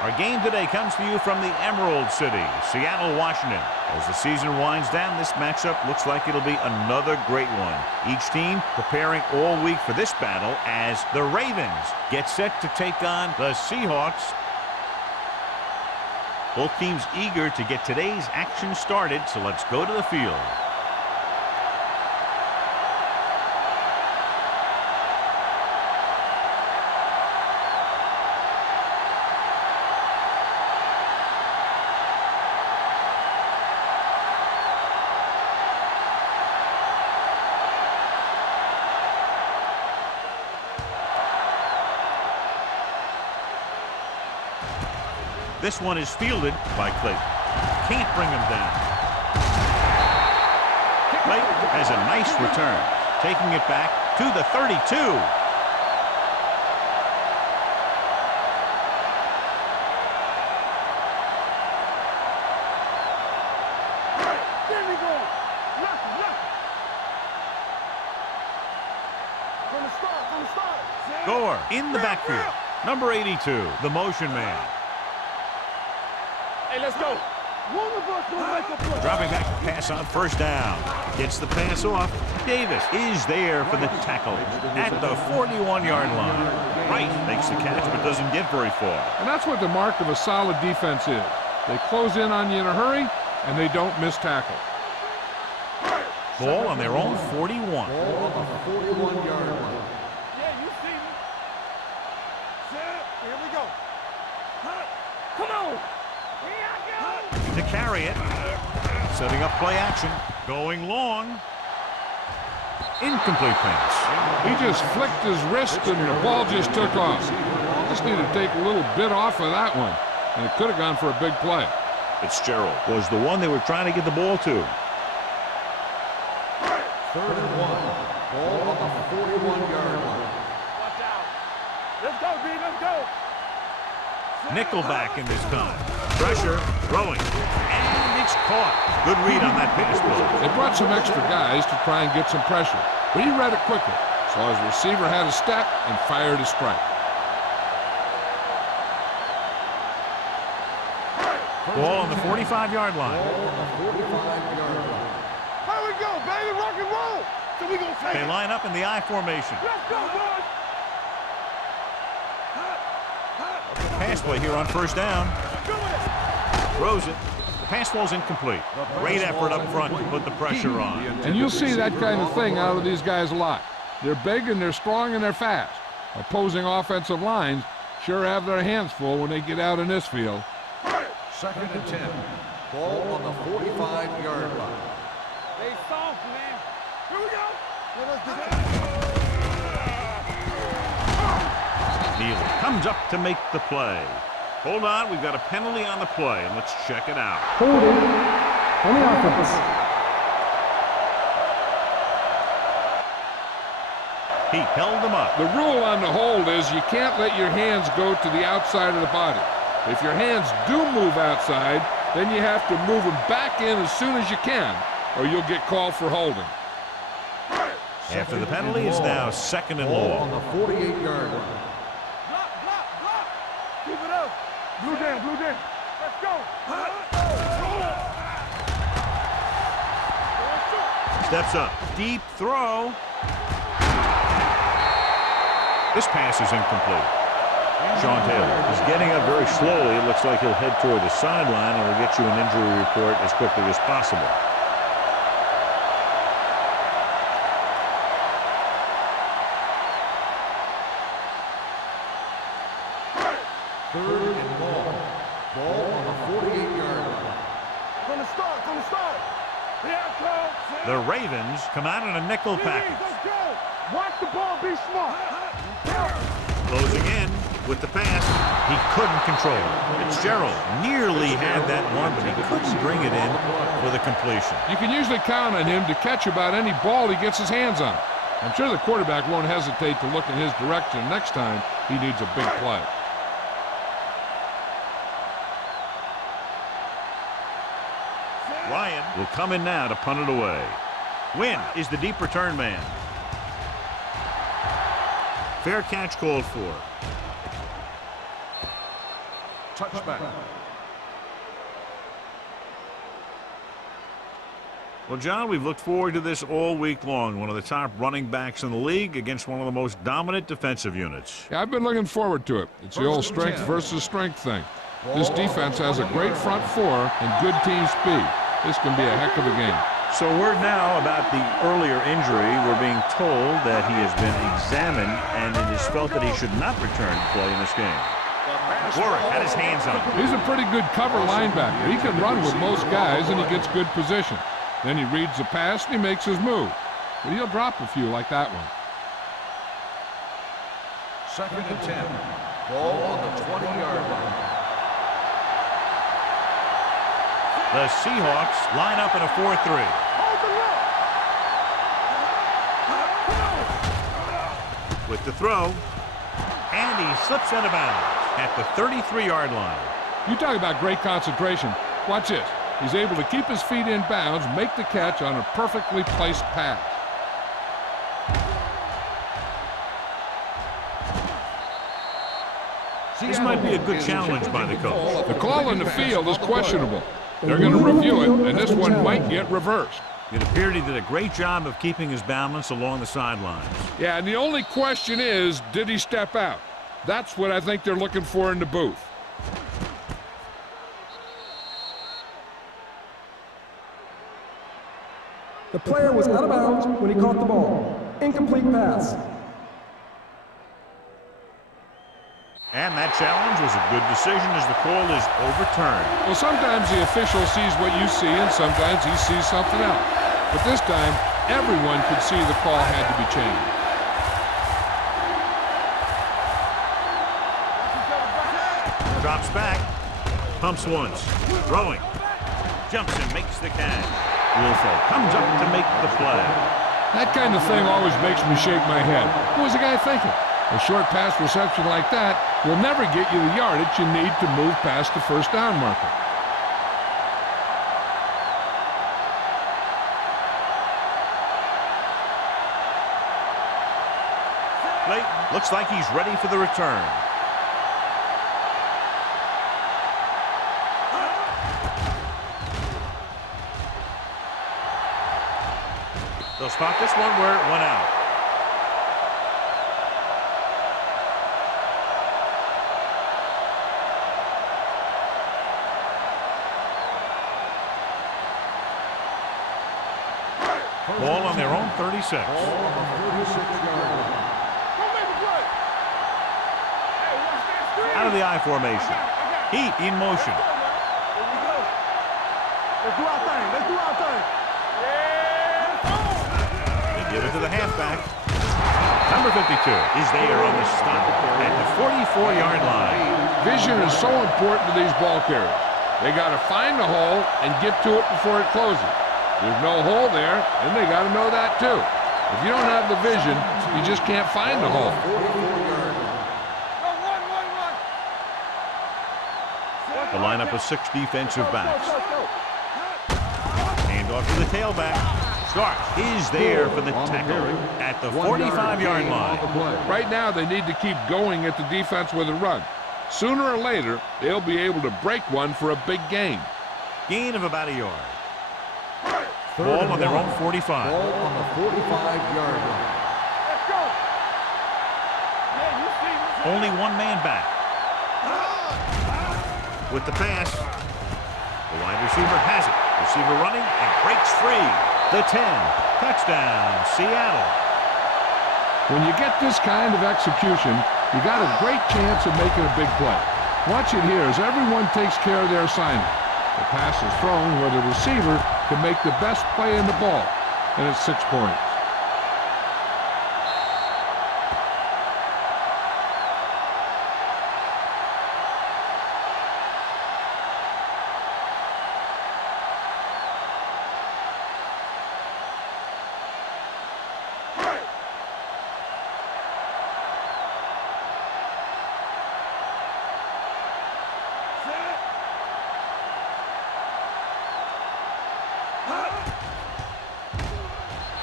Our game today comes to you from the Emerald City, Seattle, Washington. As the season winds down, this matchup looks like it'll be another great one. Each team preparing all week for this battle as the Ravens get set to take on the Seahawks. Both teams eager to get today's action started, so let's go to the field. This one is fielded by Clayton. Can't bring him down. Clayton has a nice return, taking it back to the 32. There we go. Look. From the start. Gore in the backfield. Number 82, the motion man. Hey, let's go. Dropping back to pass on first down. Gets the pass off. Davis is there for the tackle at the 41-yard line. Wright makes the catch but doesn't get very far. And that's what the mark of a solid defense is. They close in on you in a hurry, and they don't miss tackle. Ball on their own 41. Ball on the 41-yard line. Yeah, you see me. Here we go. Come on. To carry it. Setting up play action. Going long. Incomplete pass. He just flicked his wrist and the ball just took off. Just need to take a little bit off of that one, and it could have gone for a big play. Fitzgerald was the one they were trying to get the ball to. 3rd and 1. Ball on the 41-yard line. Watch out. Let's go, B. Let's go. Nickelback in this time. Pressure, throwing, and it's caught. Good read on that pass play. They brought some extra guys to try and get some pressure, but he read it quickly. So his receiver had a step and fired a strike. Ball on the 45-yard line. Here we go, baby. Rock and roll. So we gonna take They it. line up in the I formation. Let's go, boys. Pass play here on first down. Throws it. The pass ball's incomplete. Great effort up front to put the pressure on. And you'll see that kind of thing out of these guys a lot. They're big and they're strong and they're fast. Opposing offensive lines sure have their hands full when they get out in this field. 2nd and 10. Ball on the 45-yard line. Stay soft, man. Here we go. Neal comes up to make the play. Hold on, we've got a penalty on the play, and let's check it out. Holding on the offense. He held them up. The rule on the hold is you can't let your hands go to the outside of the body. If your hands do move outside, then you have to move them back in as soon as you can, or you'll get called for holding. After the penalty, it's now 2nd and long. On the 48-yard line. Block. Keep it up. Blue down. Let's go. Steps up. Deep throw. This pass is incomplete. Sean Taylor is getting up very slowly. It looks like he'll head toward the sideline, and we'll get you an injury report as quickly as possible. Third and long. Ball on the 48-yard line. From the start. The Ravens come out in a nickel package. Let's go. Watch the ball, be smart. Closing in with the pass. He couldn't control it. Fitzgerald nearly had that one, but he couldn't bring it in for the completion. You can usually count on him to catch about any ball he gets his hands on. I'm sure the quarterback won't hesitate to look in his direction next time he needs a big play. Ryan will come in now to punt it away. Wynn is the deep return man. Fair catch called for. touchback. Well, John, we've looked forward to this all week long. One of the top running backs in the league against one of the most dominant defensive units. Yeah, I've been looking forward to it. It's the old strength versus strength thing. This defense has a great front four and good team speed. This can be a heck of a game. So word now about the earlier injury. We're being told that he has been examined and it is felt that he should not return to play in this game. Warwick had his hands on him. He's a pretty good cover linebacker. He can run with most guys and he gets good position. Then he reads the pass and he makes his move. But he'll drop a few like that one. 2nd and 10. Ball on the 20-yard line. The Seahawks line up in a 4-3. With the throw, and he slips out of bounds at the 33-yard line. You talk about great concentration. Watch this. He's able to keep his feet in bounds, make the catch on a perfectly placed pass. This might be a good challenge by the coach. The call in the field is questionable. They're going to review it, and this one might get reversed. It appeared he did a great job of keeping his balance along the sidelines. Yeah, and the only question is, did he step out? That's what I think they're looking for in the booth. The player was out of bounds when he caught the ball. Incomplete pass. And that challenge was a good decision as the call is overturned. Well, sometimes the official sees what you see, and sometimes he sees something else. But this time, everyone could see the call had to be changed. Drops back, pumps once, throwing, jumps and makes the catch. Wilfo comes up to make the play. That kind of thing always makes me shake my head. What was the guy thinking? A short pass reception like that will never get you the yardage you need to move past the first down marker. Clayton looks like he's ready for the return. They'll spot this one where it went out. Ball on their own 36. Out of the I formation. Heat in motion. Let's do our thing. Let's do our thing. They give it to the halfback. Number 52 is there on the stop at the 44-yard line. Vision is so important to these ball carriers. They got to find the hole and get to it before it closes. There's no hole there, and they got to know that too. If you don't have the vision, you just can't find the hole. The lineup of 6 defensive backs. Hand off to the tailback. Stark is there for the tackle at the 45-yard line. Right now, they need to keep going at the defense with a run. Sooner or later, they'll be able to break one for a big gain. Gain of about a yard. Ball on their own 45. Ball on the 45-yard line. Only one man back. With the pass, the wide receiver has it. Receiver running and breaks free. The 10. Touchdown, Seattle. When you get this kind of execution, you got a great chance of making a big play. Watch it here as everyone takes care of their assignment. The pass is thrown where the receiver can make the best play in the ball, and it's 6 points.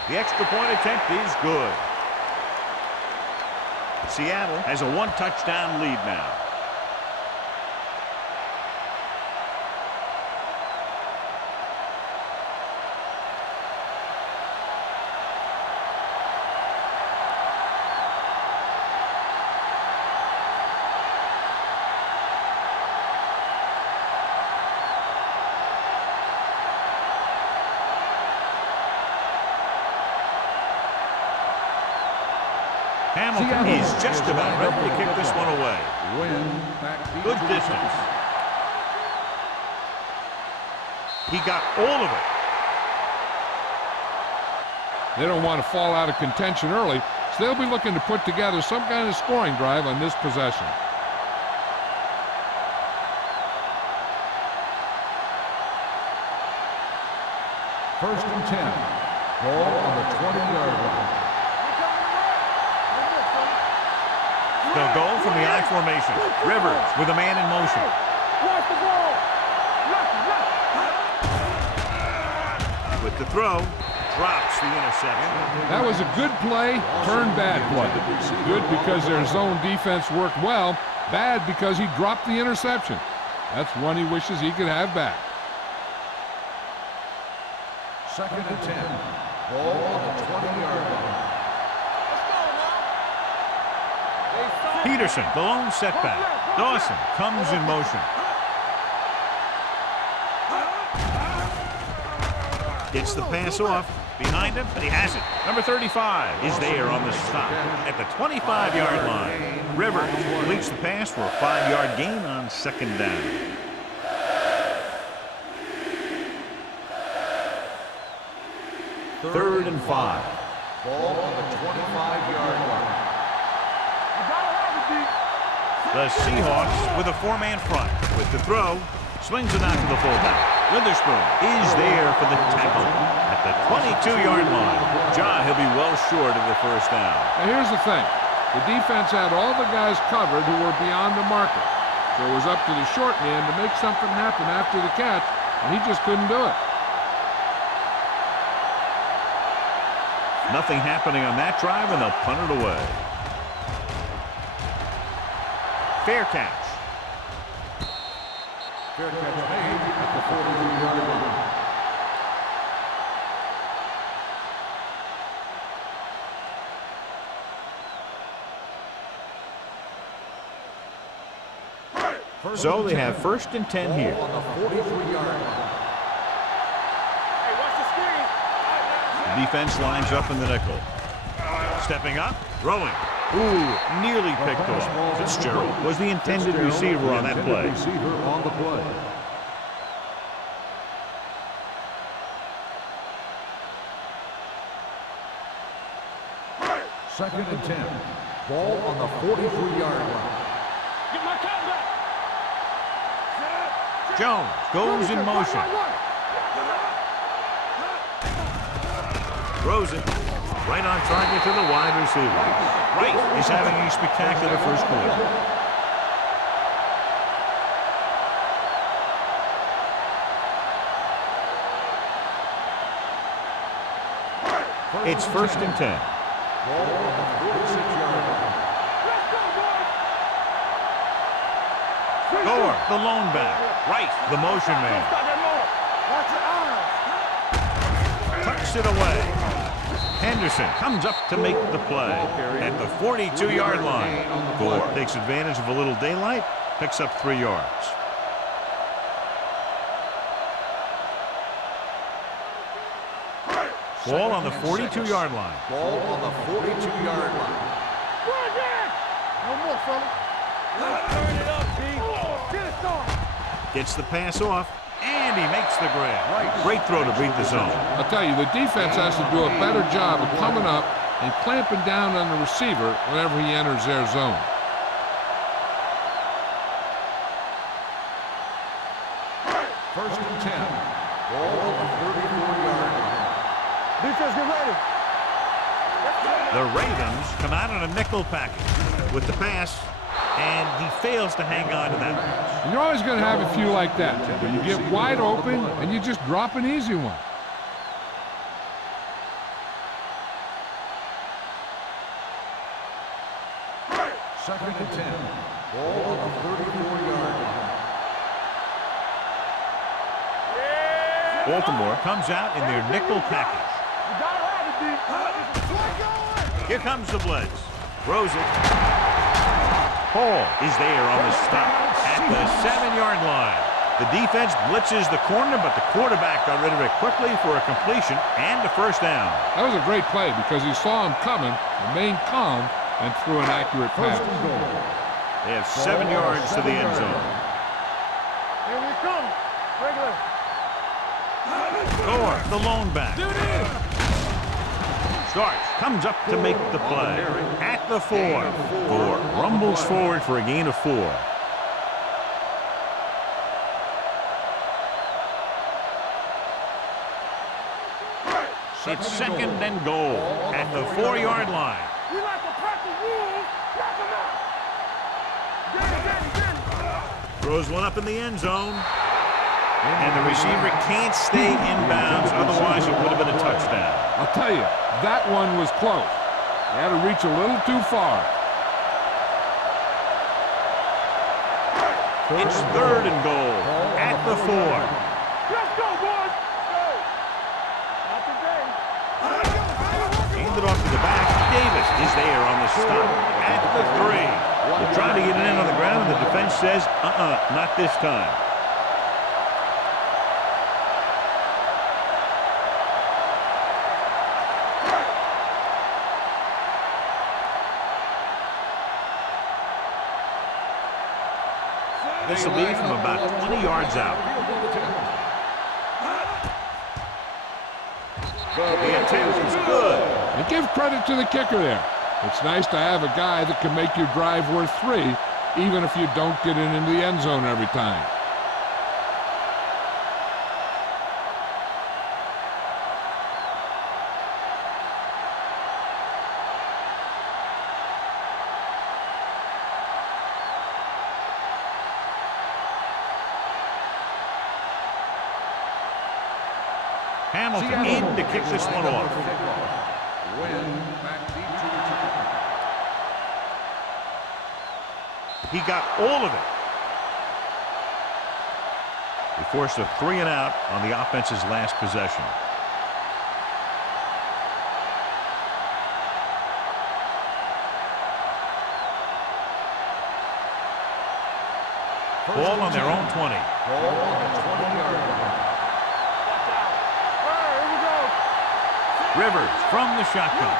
The extra point attempt is good. Seattle has a 1-touchdown lead now. Hamilton is just about ready to kick this one away. Good distance. He got all of it. They don't want to fall out of contention early, so they'll be looking to put together some kind of scoring drive on this possession. First and 10. Ball on the 20-yard line. They'll go from the I formation. Rivers with a man in motion. Watch the ball. With the throw, drops the interception. That was a good play, turned bad play. Good because their zone defense worked well, bad because he dropped the interception. That's one he wishes he could have back. Second and 10. Ball on the 20-yard line. Peterson, the lone setback. Dawson comes in motion. Gets the pass off. Behind him, but he has it. Number 35 is there on the stop at the 25-yard line. Rivers completes the pass for a 5-yard gain on second down. Third and 5. Ball on the 25-yard line. The Seahawks with a 4-man front. With the throw, swings it out to the fullback. Witherspoon is there for the tackle at the 22-yard line. John, he'll be well short of the first down. Now here's the thing. The defense had all the guys covered who were beyond the marker. So it was up to the short man to make something happen after the catch, and he just couldn't do it. Nothing happening on that drive, and they'll punt it away. Fair catch. Fair catch made at the 43-yard line. So they have first and 10 here. On the 43-yard line. Hey, watch the screen. The defense lines up in the nickel. Stepping up, throwing. Ooh, nearly picked off. Fitzgerald was the intended receiver on that play. Receiver on the play. Second and 10. Ball on the 43-yard line. Get my count back. Jones goes in motion. Throws it right on target to the wide receiver. Wright is having a spectacular first quarter. It's first and 10. Ball on the 46-yard line. Gore, the lone back. Wright, the motion man. Watch your eyes. Tucks it away. Henderson comes up to make the play at the 42-yard line. Gore takes advantage of a little daylight, picks up 3 yards. Ball on the 42-yard line. Ball on the 42-yard line. No more, fella. Turn it up, B. Get it started. Gets the pass off, and he makes the grab. Great throw to beat the zone. I'll tell you, the defense has to do a better job of coming up and clamping down on the receiver whenever he enters their zone. First and 10. Ball on the 34-yard line. Defense, get ready. The Ravens come out in a nickel package with the pass, and he fails to hang on to that pass. You're always going to have a few like that, where you get wide open and you just drop an easy one. Second and 10. Ball on the 34-yard line. Baltimore comes out in their nickel package. You gotta have it, D. Here comes the blitz. Throws it. Hall is there on the stop at the 7-yard line. The defense blitzes the corner, but the quarterback got rid of it quickly for a completion and a first down. That was a great play because he saw him coming, remained calm, and threw an accurate pass. They have 7 yards to the end zone. Here we come. Regular. Gore, the lone back. Starts, comes up to make the play. At the 4. Gore rumbles forward for a gain of 4. It's second and goal at the 4-yard line. We like to practice rules. Knock him out. Get it. Throws one up in the end zone. And the receiver can't stay inbounds, otherwise it would have been a touchdown. I'll tell you, that one was close. He had to reach a little too far. It's third and goal at the 4. Let's go, boys. Go. Not today. Handed off to the back. Davis is there on the stop at the 3. They're trying to get it in on the ground, and the defense says, not this time. This will be from about 20 yards out. The attempt is good. And give credit to the kicker there. It's nice to have a guy that can make your drive worth 3, even if you don't get it into the end zone every time. Hamilton in to kick this one off. He got all of it. He forced a 3 and out on the offense's last possession. Ball on their own 20. Ball on the 20-yard line. Rivers from the shotgun.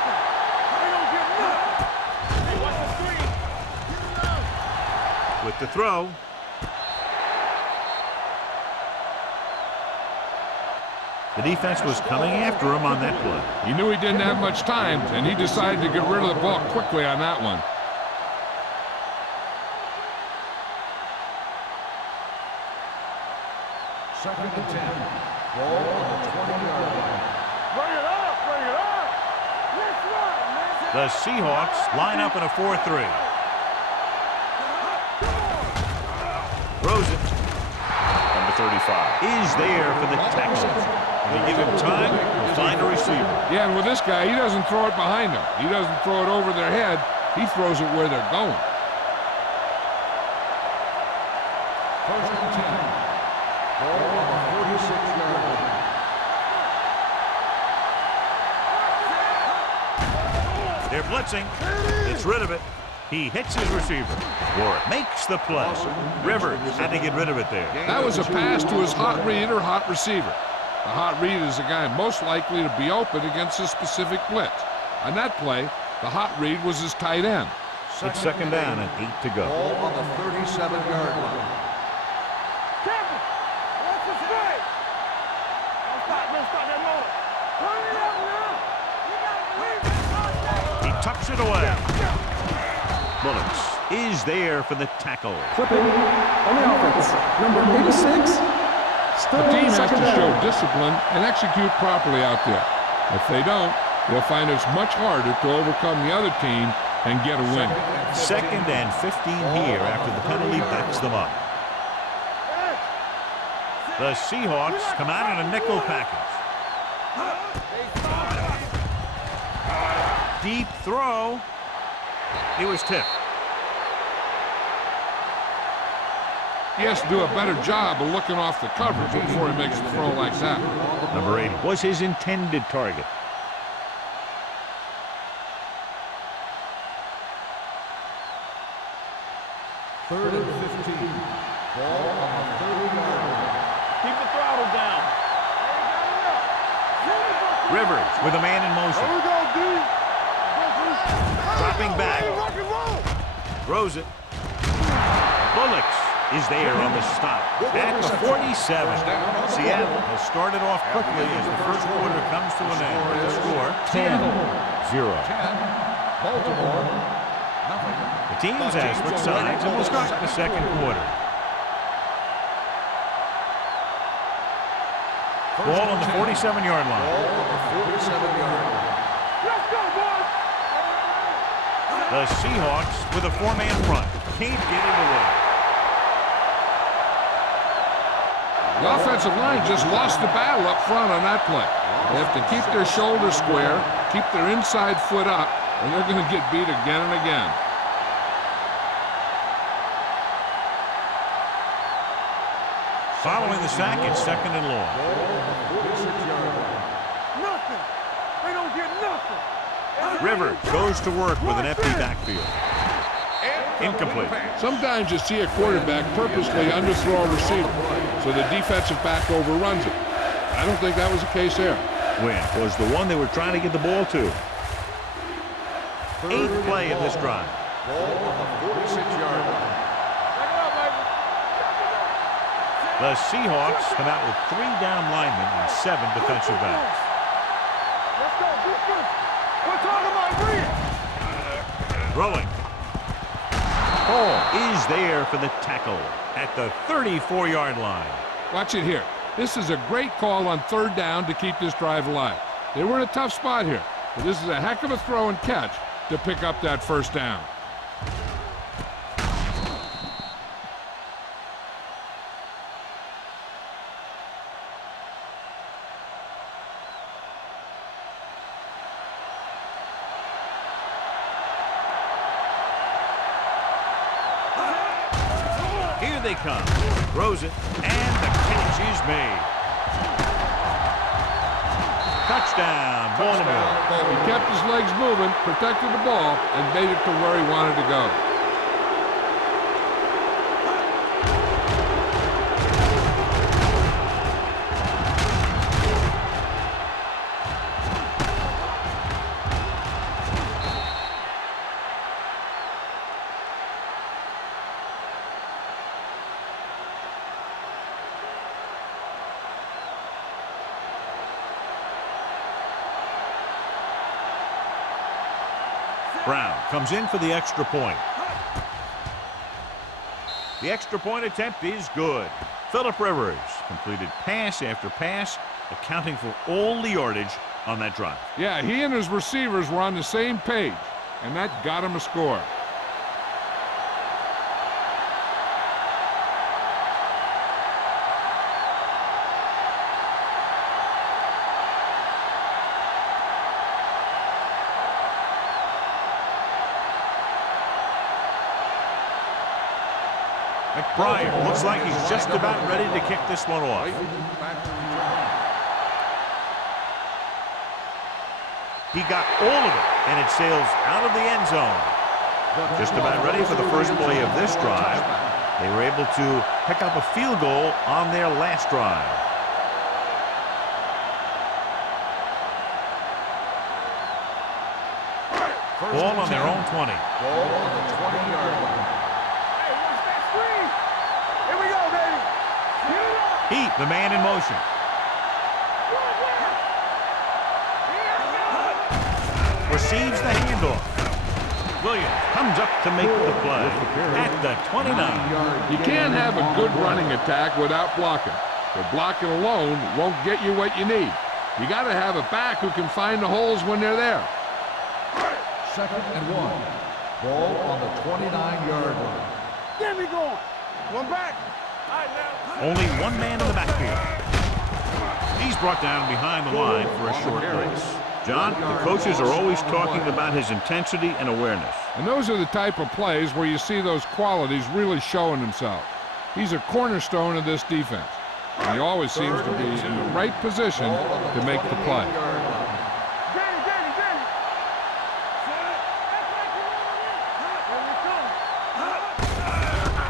With the throw. The defense was coming after him on that play. He knew he didn't have much time, and he decided to get rid of the ball quickly on that one. Second and 10. Ball on the 20-yard line. Bring it up. Bring it up. Let's run, man. The Seahawks line up in a 4-3. Throws it. Number 35 is there for the Texans. They give him time to find a receiver. Yeah, and with this guy, he doesn't throw it behind them. He doesn't throw it over their head. He throws it where they're going. First and 10. Ball on the 46-yard line. They're blitzing. It's rid of it. He hits his receiver. Warren makes the play. Rivers had to get rid of it there. That was a pass to his hot read or hot receiver. The hot read is the guy most likely to be open against a specific blitz. On that play, the hot read was his tight end. It's second down and 8 to go. Ball on the 37-yard line. Captain, what's the straight? Don't stop that motor. Turn it up now. You gotta believe it. He tucks it away. Bullets is there for the tackle. Clipping on the offense. Number 86. Still The team has second to show down. discipline and execute properly out there. If they don't, they'll find it's much harder to overcome the other team and get a win. Second and 15 here after the penalty backs them up. The Seahawks come out in a nickel package. Deep throw. He was tipped. He has to do a better job of looking off the coverage before he makes a throw like that. Number 80 was his intended target. Third and 15. Ball on the 30-yard line. Keep the throttle down. Rivers with a man in motion. Here we go, D. Dropping back. and roll. Throws it. Bullocks is there on the stop. At the 47. Seattle has started off quickly as the first quarter comes to an end. The score 10-0. Baltimore, nothing. The teams have switched sides and will start the second quarter. Ball on the 47-yard line. Ball on the 47-yard line. Let's go, boys. The Seahawks with a four-man front. Can't get it away. The offensive line just lost the battle up front on that play. They have to keep their shoulders square, keep their inside foot up, and they're going to get beat again and again. Following the sack, it's second and long. Nothing. They don't get nothing. Rivers goes to work with an empty backfield. Incomplete. Sometimes you see a quarterback purposely underthrow a receiver, so the defensive back overruns it. I don't think that was the case there. When was the one they were trying to get the ball to. Eighth play of this drive. Ball on the 46-yard line. The Seahawks come out with 3 down linemen and 7 defensive backs. Let's go. Defense. We're talking about real. Throwing. Ball is there for the tackle at the 34-yard line. Watch it here. This is a great call on third down to keep this drive alive. They were in a tough spot here, but this is a heck of a throw and catch to pick up that first down. Here they come. Throws it, and the catch is made. Touchdown, Baltimore. He kept his legs moving, protected the ball, and made it to where he wanted to go. Brown comes in for the extra point. The extra point attempt is good. Phillip Rivers completed pass after pass, accounting for all the yardage on that drive. Yeah, he and his receivers were on the same page, and that got him a score. McBride looks like he's just about ready to kick this one off. He got all of it, and it sails out of the end zone. Just about ready for the first play of this drive. They were able to pick up a field goal on their last drive. Ball on their own 20. Ball on the 20-yard line. Hey, watch that screen. Here we go, baby. Heat, the man in motion. Receives the handoff. Williams comes up to make the play at the 29. You can't have a good running attack without blocking. But blocking alone won't get you what you need. You got to have a back who can find the holes when they're there. 2nd and 1. Ball on the 29-yard line. Get me going. One back. All right, now. Only one man in the backfield. He's brought down behind the line for a short race. John, the coaches are always talking about his intensity and awareness. And those are the type of plays where you see those qualities really showing themselves. He's a cornerstone of this defense. And he always seems to be in the right position to make the play.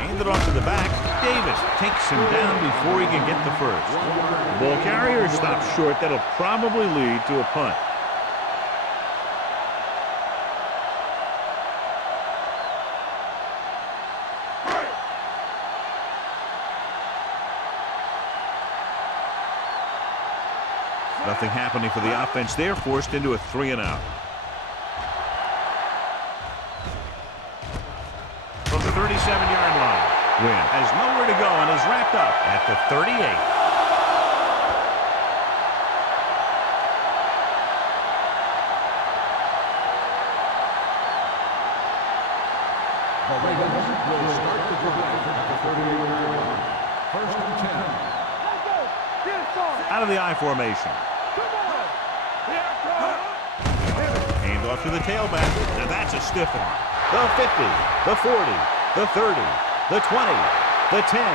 Handed off to the back. Davis takes him down before he can get the first. The ball carrier stops short. That'll probably lead to a punt. Nothing happening for the offense there, forced into a 3-and-out. From the 37-yard line, Wynn has nowhere to go and is wrapped up at the 38. The Ravens will start the drive at the 38-yard line. First and 10. Let's go. Get it started. Out of the I formation. Come on. Here it comes. Hand off to the tailback. Now that's a stiff one. The 50, the 40, the 30, the 20, the 10.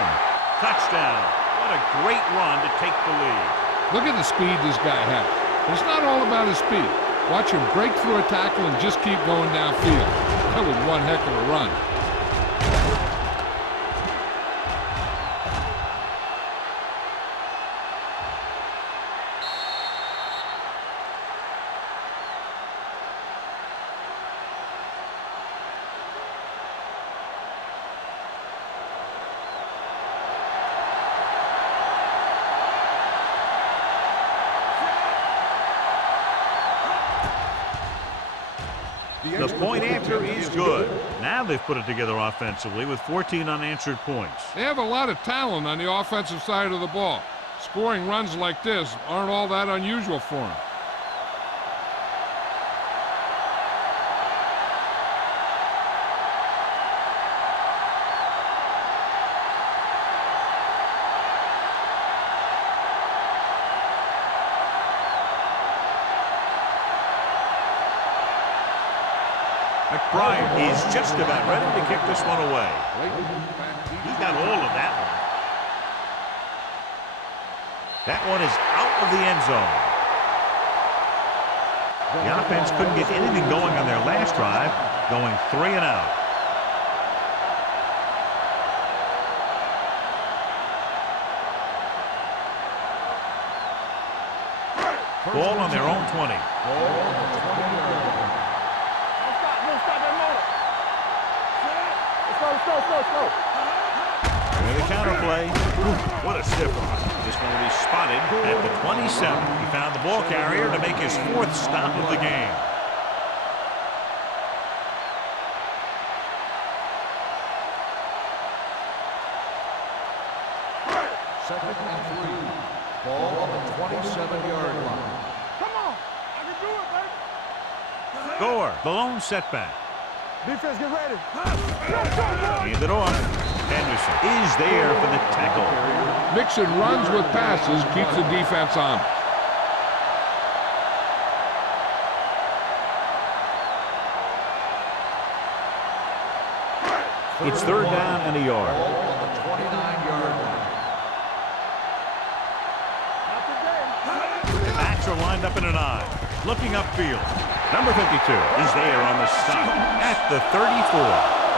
Touchdown. What a great run to take the lead. Look at the speed this guy has. It's not all about his speed. Watch him break through a tackle and just keep going downfield. That was one heck of a run. The point after is good. Now they've put it together offensively with 14 unanswered points. They have a lot of talent on the offensive side of the ball. Scoring runs like this aren't all that unusual for them. McBride is just about ready to kick this one away. He got all of that one. That one is out of the end zone. The offense couldn't get anything going on their last drive, going 3-and-out. Ball on their own 20. And the counter play. What a stiff one. This one will be spotted at the 27. He found the ball carrier to make his 4th stop of the game. Second and 3. Ball on the 27-yard line. Come on. I can do it, baby. Gore, the lone setback. Defense, get ready. Let's go, boy. Hand it off. Henderson is there for the tackle. Mixon runs with passes, keeps the defense on. It's 3rd down and a yard. Ball on the 29-yard line. Not today. The backs are lined up in an I. Looking upfield. Number 52 is there on the stop at the 34.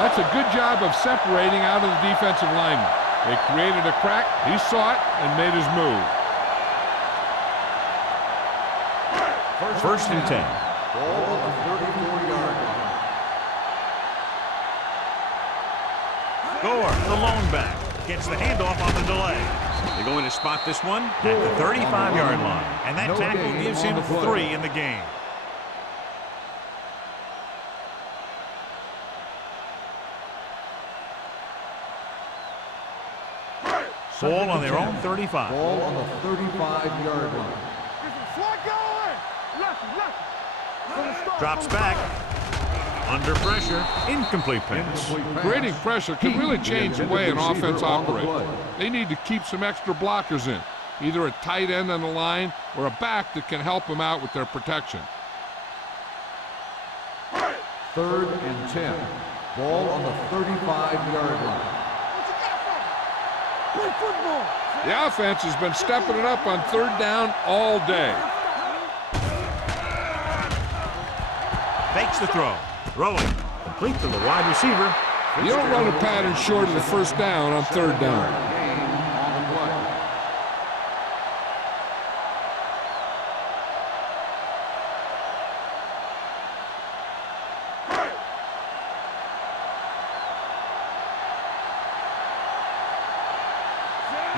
That's a good job of separating out of the defensive lineman. They created a crack, he saw it, and made his move. First and 10. Ball on the 34-yard line. Gore, the lone back, gets the handoff on the delay. They're going to spot this one at the 35-yard line, and that tackle gives him 3 in the game. Ball on their own 35. Ball on the 35-yard line. Slide going. Left. Drops back. Under pressure. Incomplete pass. Creating pressure can really change the way an offense operates. They need to keep some extra blockers in, either a tight end on the line or a back that can help them out with their protection. 3rd and 10. Ball on the 35-yard line. Play football. The offense has been stepping it up on 3rd down all day. Fakes the throw. Throwing. Complete to the wide receiver. You don't run a pattern short of the 1st down on 3rd down. Gain on the play.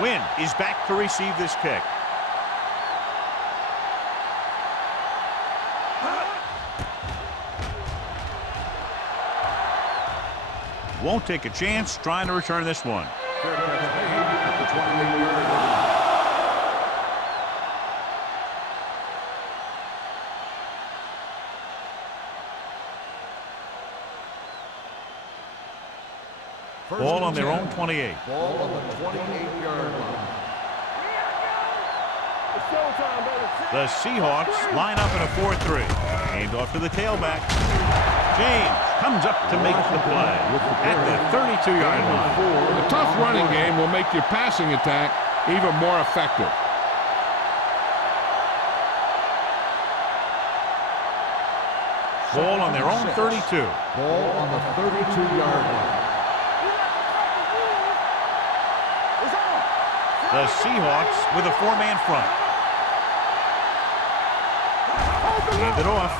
Wynn is back to receive this kick. won't take a chance trying to return this one. Fair catch made at the 28-yard line. Ball on their own 28. Ball on the 28-yard line. The Seahawks line up in a 4-3. Hand off to the tailback. James comes up to make the play at the 32-yard line. A tough running game will make your passing attack even more effective. Ball on their own 32. Ball on the 32-yard line. The Seahawks with a 4-man front. Hand it off.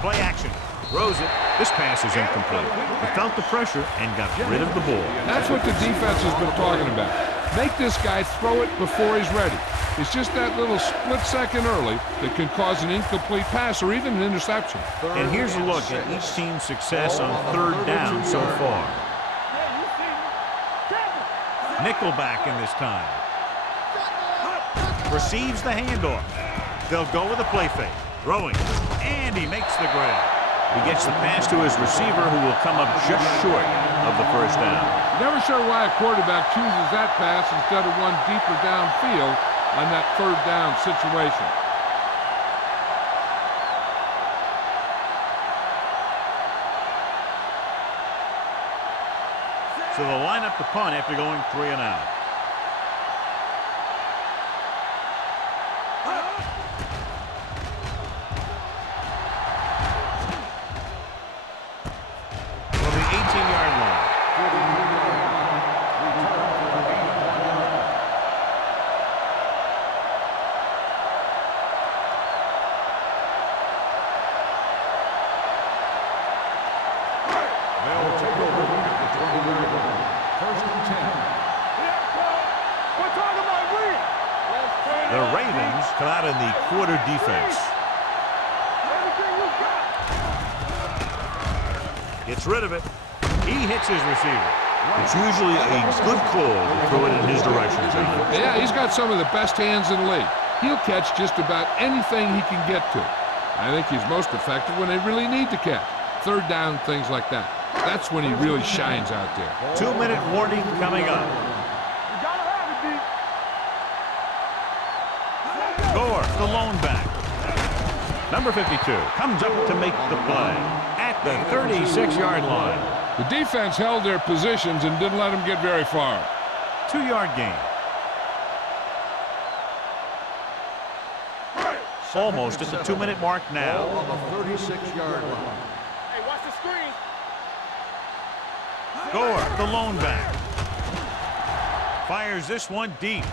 Play action. Throws it. This pass is incomplete. He felt the pressure and got rid of the ball. That's what the defense has been talking about. Make this guy throw it before he's ready. It's just that little split second early that can cause an incomplete pass or even an interception. And here's a look at each team's success on third down so far. Nickelback in this time. Receives the handoff. They'll go with a play fake. Throwing. And he makes the grab. He gets the pass to his receiver, who will come up just short of the first down. Never sure why a quarterback chooses that pass instead of one deeper downfield on that third down situation. So they'll line up the punt after going 3 and out. From the 18-yard line. They'll take over at the 20-yard line. First and 10. The Ravens come out in the quarter defense. Gets rid of it. He hits his receiver. It's usually a good call to throw it in his direction, John. Yeah, he's got some of the best hands in the league. He'll catch just about anything he can get to. I think he's most effective when they really need to catch. Third down, things like that. That's when he really shines out there. 2-minute warning coming up. Gore, the lone back. Number 52 comes up to make the play at the 36-yard line. The defense held their positions and didn't let them get very far. 2-yard gain. Almost at the 2-minute mark now. Ball on the 36-yard line. Hey, watch the screen. Gore, the lone back. Fires this one deep.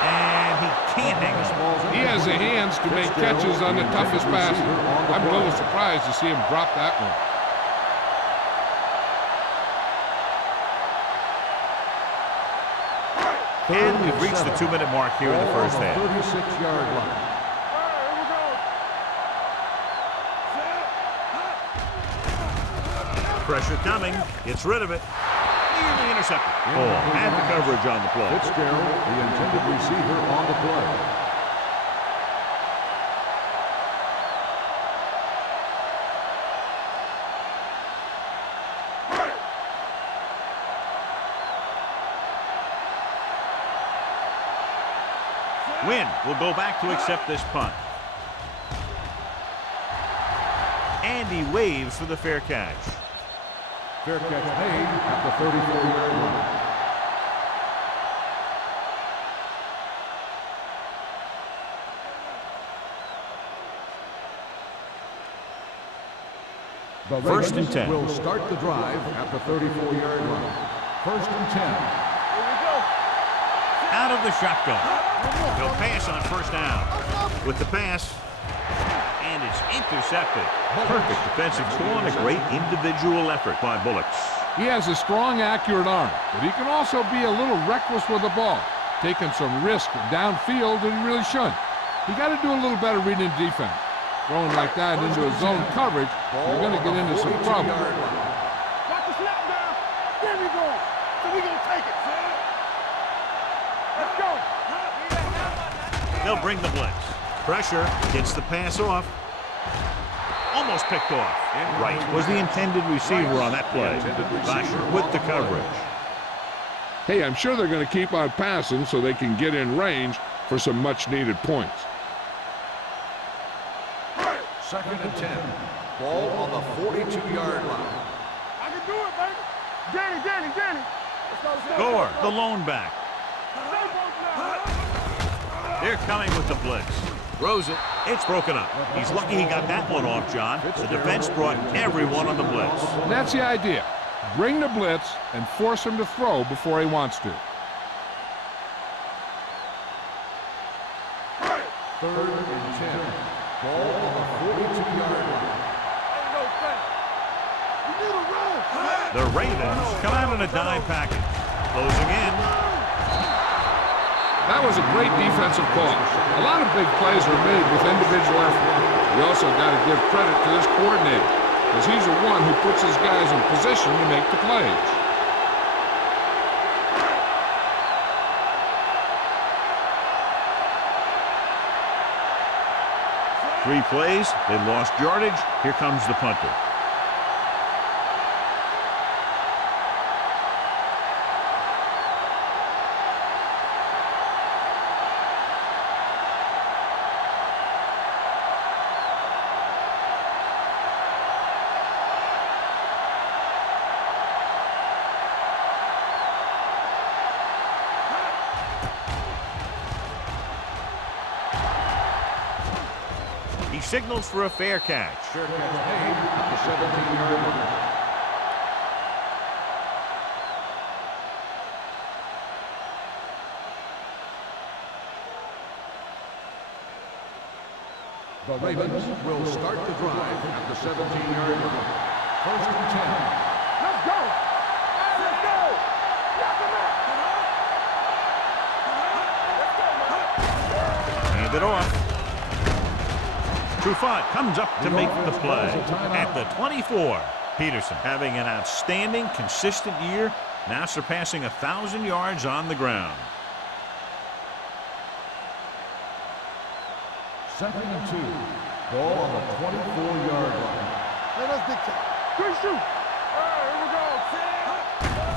And he can't hang it. He has the hands to make catches on the toughest passes. I'm a little surprised to see him drop that one. And we've reached the 2-minute mark here in the first half. 36-yard line. Pressure coming. Gets rid of it. Nearly intercepted. Ball had the coverage on the play. Fitzgerald, the intended receiver on the play. Wynn will go back to accept this punt. And he waves for the fair catch. Fair catch made at the 34-yard line. The First and Ravens 10. will start the drive at the 34-yard line. First and 10. Out of the shotgun. He'll pass on first down. With the pass. And it's intercepted. Perfect defensive call and a great individual effort by Bullocks. He has a strong, accurate arm, but he can also be a little reckless with the ball, taking some risk downfield that he really shouldn't. You got to do a little better reading defense. Throwing like that into a zone coverage, you're going to get into some trouble. Get me going. So we gonna take it. Let's go. They'll bring the blitz. Pressure gets the pass off. Almost picked off. Right was the intended receiver on that play. Vasher with the coverage. Hey, I'm sure they're going to keep on passing so they can get in range for some much-needed points. 2nd and 10. Ball on the 42-yard line. I can do it, baby. Danny. Let's go. Gore, the lone back. They're coming with the blitz. Throws it. It's broken up. He's lucky he got that one off, John. The defense brought everyone on the blitz. And that's the idea. Bring the blitz and force him to throw before he wants to. 3rd and 10. Ball on the 42-yard line. Ain't no thing. You need a run. The Ravens come out in a dime package. Closing in. That was a great defensive call. A lot of big plays are made with individual effort. You also got to give credit to this coordinator, because he's the one who puts his guys in position to make the plays. Three plays. They lost yardage. Here comes the punter. He signals for a fair catch. Fair catch made at the 17-yard line. The Ravens will start the drive at the 17-yard line. 1st and 10. Let's go. Let's go. Hand it off. Trufant comes up to make the play at the 24. Peterson having an outstanding, consistent year, now surpassing 1,000 yards on the ground. 2nd and 2. Ball on the 24-yard line. Let us dictate. Good shoot. All right, here we go.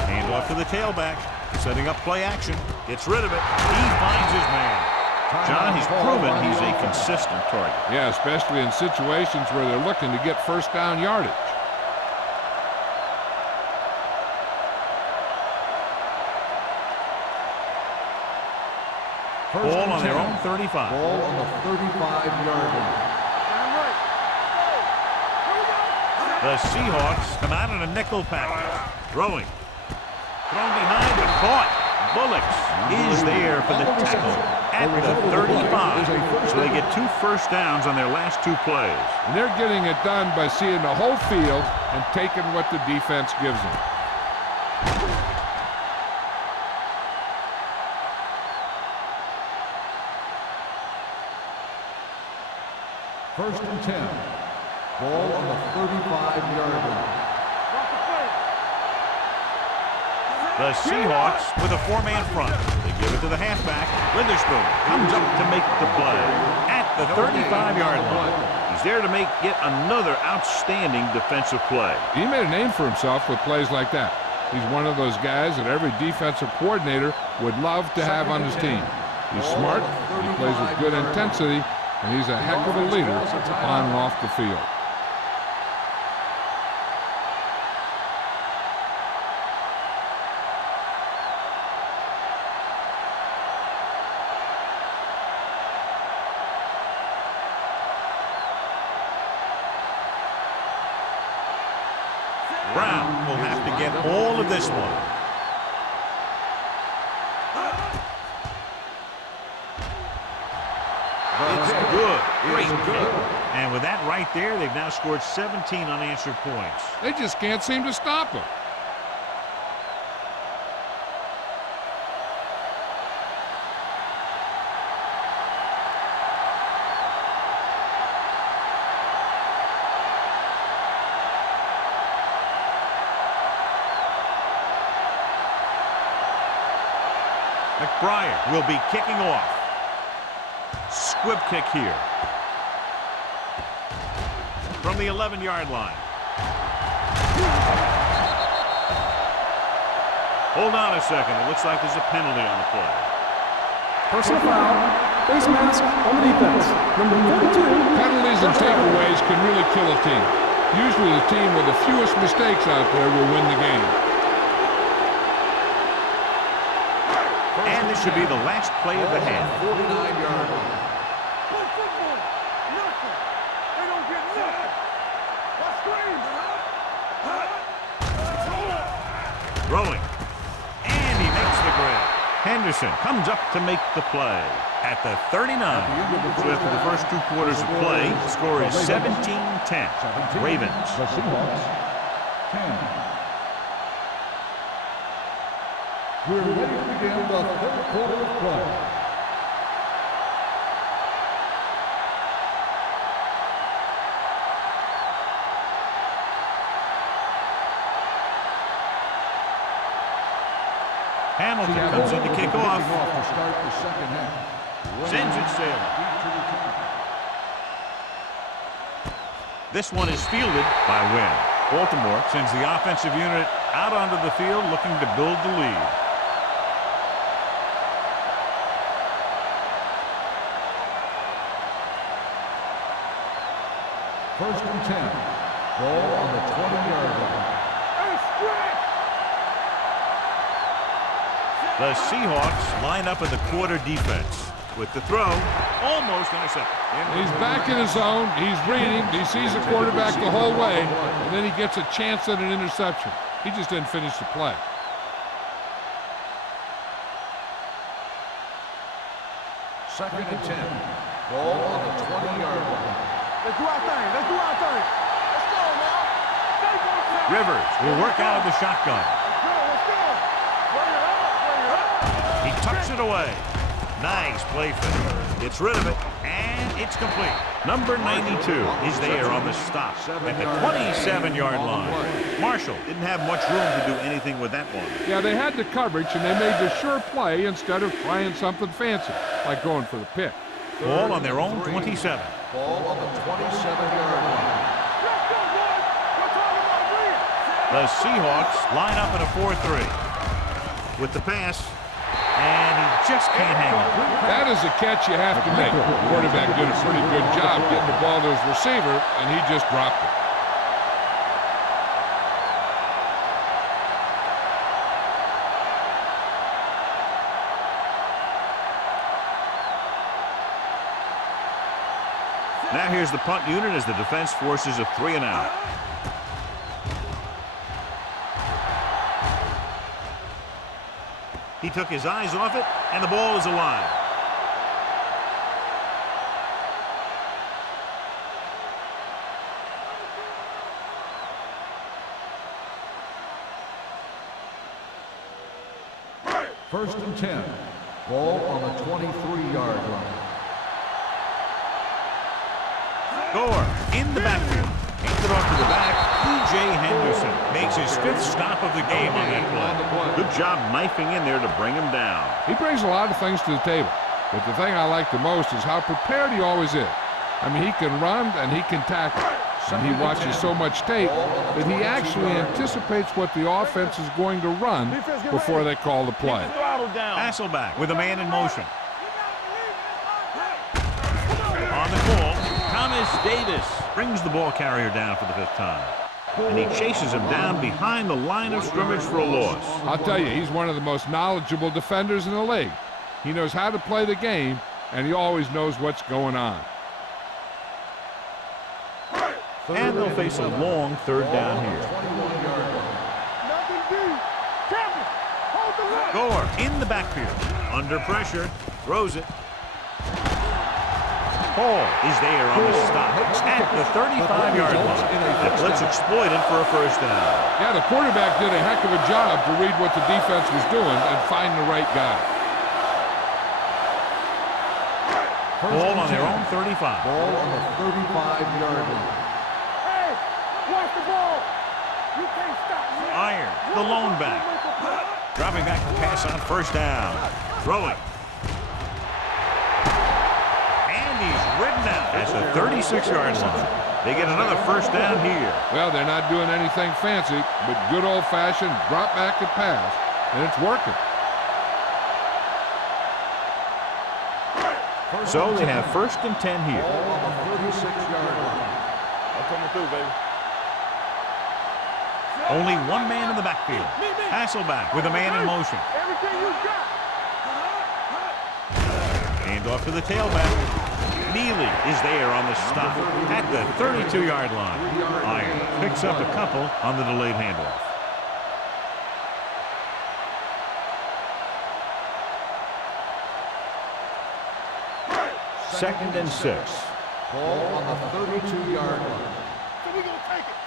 Hand off to the tailback, setting up play action. Gets rid of it. He finds his man. John, he's proven he's a consistent target. Yeah, especially in situations where they're looking to get first down yardage. Ball on their own 35. Ball on the 35-yard line. The Seahawks come out in a nickel package. Throwing. Thrown behind, but caught. Bullocks is there for the tackle at the 35. So they get 2 first downs on their last 2 plays. And they're getting it done by seeing the whole field and taking what the defense gives them. First and 10. Ball on the 35-yard line. The Seahawks with a 4-man front. They give it to the halfback. Witherspoon comes up to make the play at the 35-yard line. He's there to make yet another outstanding defensive play. He made a name for himself with plays like that. He's one of those guys that every defensive coordinator would love to have on his team. He's smart, he plays with good intensity, and he's a heck of a leader on and off the field. Brown will have to get all of this one. It's good. Great kick. And with that right there, they've now scored 17 unanswered points. They just can't seem to stop him. McBride will be kicking off. Squib kick here. From the 11-yard line. Hold on a second. It looks like there's a penalty on the play. Personal foul. Face mask on the defense. Number 42. Penalties and takeaways can really kill a team. Usually the team with the fewest mistakes out there will win the game. And this should be the last play of the half. 49-yard line. Play football. Nothing. They don't get nothing. Let's scream. Throwing. And he makes the grab. Henderson comes up to make the play at the 39. So after the first 2 quarters of play, the score is 17-10. Ravens. The Seahawks, 10. We're ready to begin the third quarter of play. Hamilton comes in to kick off. To start the second half. Sends it sailing. This one is fielded by Wynn. Baltimore sends the offensive unit out onto the field looking to build the lead. First and 10. Ball on the 20-yard line. Hey, stretch. The Seahawks line up in the quarter defense. With the throw, almost intercepted. He's back in his zone. He's reading. He sees the quarterback the whole way, and then he gets a chance at an interception. He just didn't finish the play. Second and 10. Ball on the 20-yard line. Let's do our thing. Let's do our thing. Let's go now. Stay going. Rivers will work out of the shotgun. Let's go. Let's go. Bring it up. Bring it up. He tucks it away. Nice play fake. Gets rid of it, and it's complete. Number 92 is there on the stop at the 27-yard line. Marshall didn't have much room to do anything with that one. Yeah, they had the coverage, and they made the sure play instead of trying something fancy, like going for the pick. Ball on their own 27. Ball on the 27-yard line. Let's go, boys. We're talking about win. The Seahawks line up in a 4-3. With the pass, and he just can't hang on. That is a catch you have to make. The quarterback did a pretty good job getting the ball to his receiver, and he just dropped it. Now here's the punt unit as the defense forces a 3 and out. He took his eyes off it, and the ball is alive. First and 10. Ball on the 23-yard line. Gore in the backfield. Hands it off to the back. E.J. Henderson makes his 5th stop of the game on that play. Good job knifing in there to bring him down. He brings a lot of things to the table, but the thing I like the most is how prepared he always is. I mean, he can run and he can tackle. And he watches so much tape that he actually anticipates what the offense is going to run before they call the play. Hasselback with a man in motion. On the call, Thomas Davis brings the ball carrier down for the 5th time. And he chases him down behind the line of scrimmage for a loss. I'll tell you, he's one of the most knowledgeable defenders in the league. He knows how to play the game, and he always knows what's going on. And they'll face a long 3rd down here. Gore in the backfield. Under pressure. Throws it. Hall is there on the stop at the 35-yard line. The blitz exploited for a 1st down. Yeah, the quarterback did a heck of a job to read what the defense was doing and find the right guy. Ball on their own 35. Ball on the 35-yard line. Hey, watch the ball. You can't stop me. Iron, the lone back. Dropping back to pass on 1st down. Throwing. And he's ridden out at the 36-yard line. They get another first down here. Well, they're not doing anything fancy, but good old-fashioned drop back and pass, and it's working. So they have first and 10 here. Ball on the 36-yard line. I'm coming through, baby. Only one man in the backfield. Hasselback with a man in motion. Everything you got. Hand off to the tailback. Neely is there on the stop at the 32-yard line. Iron picks up a couple on the delayed handoff. Second and 6. Ball on the 32-yard line. So we gonna take it.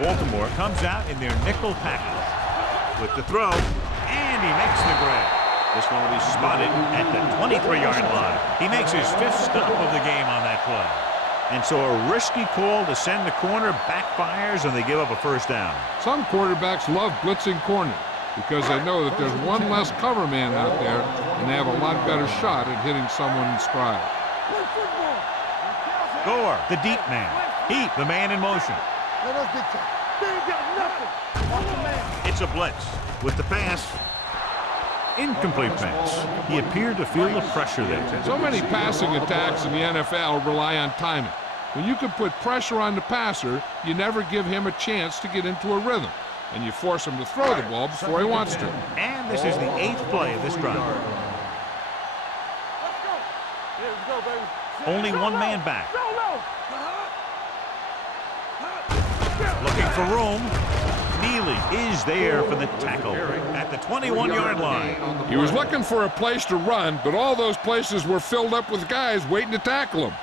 Baltimore comes out in their nickel package with the throw, and he makes the grab. This one will be spotted at the 23-yard line. He makes his 5th stop of the game on that play. And so a risky call to send the corner backfires, and they give up a first down. Some quarterbacks love blitzing corners because they know that there's one less cover man out there, and they have a lot better shot at hitting someone in stride. Play football. Gore, the deep man. Heat, the man in motion. Let us get time. They ain't got nothing. Watch the man. It's a blitz with the pass. Incomplete pass. He appeared to feel the pressure there. So many passing attacks in the NFL rely on timing. When you can put pressure on the passer, you never give him a chance to get into a rhythm, and you force him to throw the ball before he wants to. And this is the 8th play of this drive. Let's go. Yeah, let's go, baby. Only one man back. Go low. Looking for room. Neely is there for the tackle at the 21-yard line. He was looking for a place to run, but all those places were filled up with guys waiting to tackle him.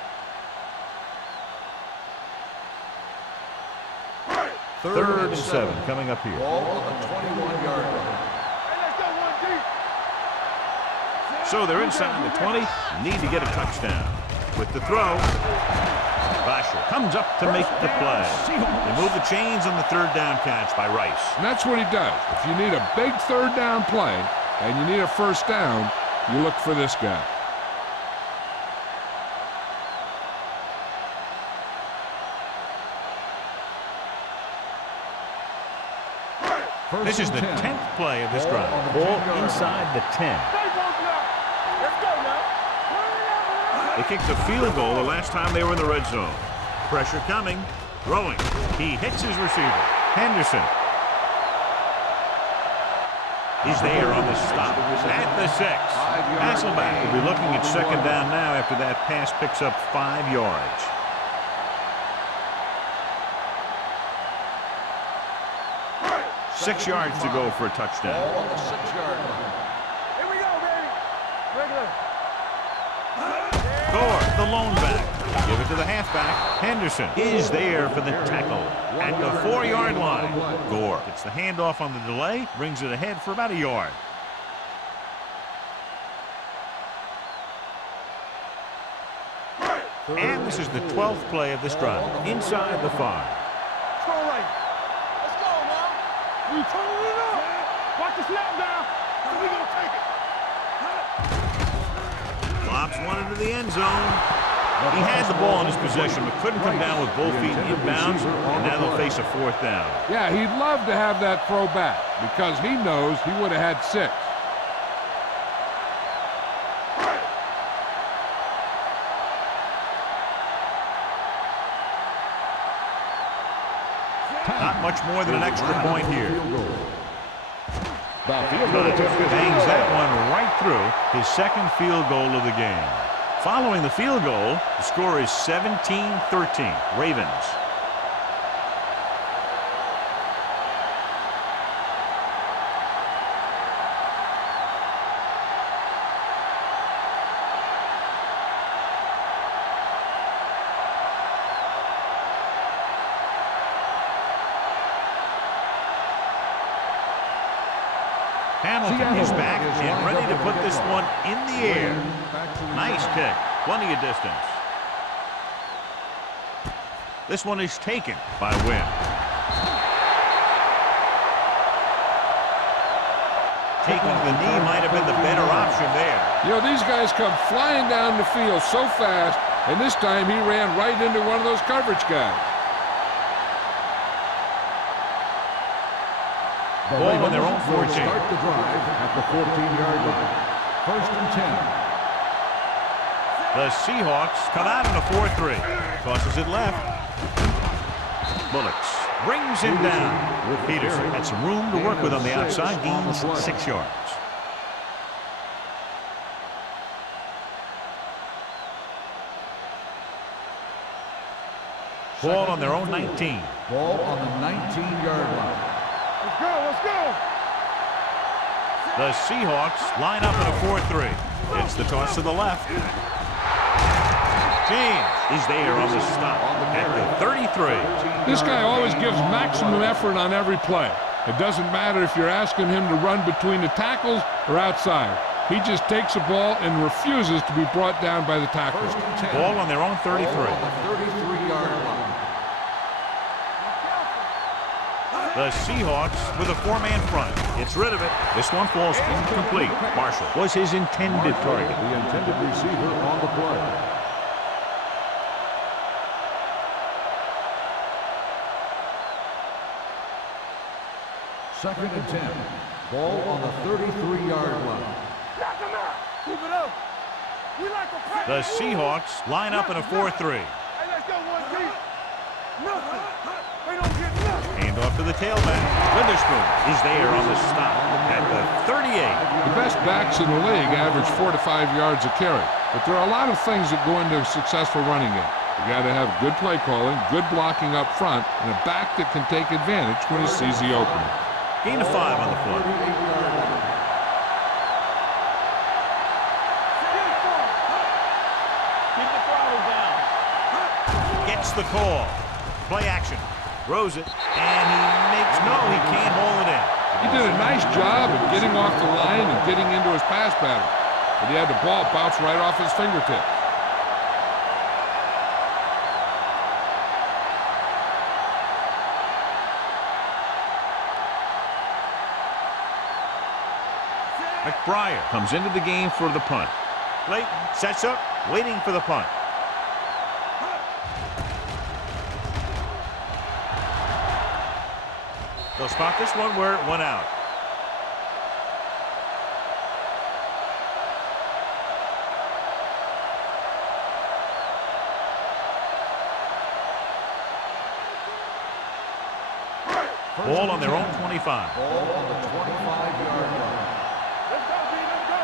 Third and 7 coming up here. Ball on the 21-yard line. Hey, let's go one deep. So they're inside the 20. Need to get a touchdown. With the throw, Basher comes up to make the play. They move the chains on the third down catch by Rice. And that's what he does. If you need a big third down play and you need a first down, you look for this guy. This is the 10th play of this drive. Ball inside the 10. Stay both now. Let's go now. They kicked a field goal the last time they were in the red zone. Pressure coming. Throwing. He hits his receiver. Henderson is there on the stop at the 6. Hasselback will be looking at second down now after that pass picks up 5 yards. Six yards to go for a touchdown. Ball on the 6-yard line. Here we go, baby. Regular. Gore, the lone back. Give it to the halfback. Henderson is there for the tackle at the 4-yard line. Gore gets the handoff on the delay, brings it ahead for about a yard. And this is the 12th play of this drive. Inside the 5. Throw right. Let's go now. We turning it up. Watch the snap down. So we gonna take it. Lobs one into the end zone. He had the ball in his possession, but couldn't come down with both feet inbounds, and now they'll face a 4th down. Yeah, he'd love to have that throw back because he knows he would have had 6. Not much more than an extra point here. Bangs that one right through his second field goal of the game. Following the field goal, the score is 17-13. Ravens. Hamilton is back and ready to put this one in the air. Nice kick. Plenty of distance. This one is taken by Wynn. Taking the knee might have been the better option there. You know, these guys come flying down the field so fast, and this time he ran right into one of those coverage guys. Ball on their own 14. Start the drive at the 14-yard line. 1st and 10. The Seahawks come out in a 4-3. Tosses it left. Bullocks brings him down. Peterson had some room to work with on the outside. Gains 6 yards. Ball on their own 19. Ball on the 19-yard line. Let's go, let's go. The Seahawks line up in a 4-3. It's the toss to the left. James is there on the stop at the 33. This guy always gives maximum effort on every play. It doesn't matter if you're asking him to run between the tackles or outside. He just takes the ball and refuses to be brought down by the tackles. Ball on their own 33. Ball on the 33-yard line. The Seahawks with a 4-man front. Gets rid of it. This one falls incomplete. Marshall was his intended target. The intended receiver on the play. Second and 10. Ball on the 33-yard line. Knock him out. Keep it up. We like to press. The Seahawks line up in a 4-3. Hey, let's go, 1-2. Nothing. They don't get nothing. Hand off to the tailback. Witherspoon is there on the stop at the 38. The best backs in the league average 4 to 5 yards a carry. But there are a lot of things that go into a successful running game. You got to have good play calling, good blocking up front, and a back that can take advantage when he sees the opening. Gain of 5 on the play. Keep the throttle down. Gets the call. Play action. Throws it. And he can't hold it in. He did a nice job of getting off the line and getting into his pass pattern. But he had the ball bounce right off his fingertips. McBriar comes into the game for the punt. Clayton sets up, waiting for the punt. They'll spot this one where it went out. Ball on their own 25. Ball on the 25-yard line. Let's go, B. Let's go.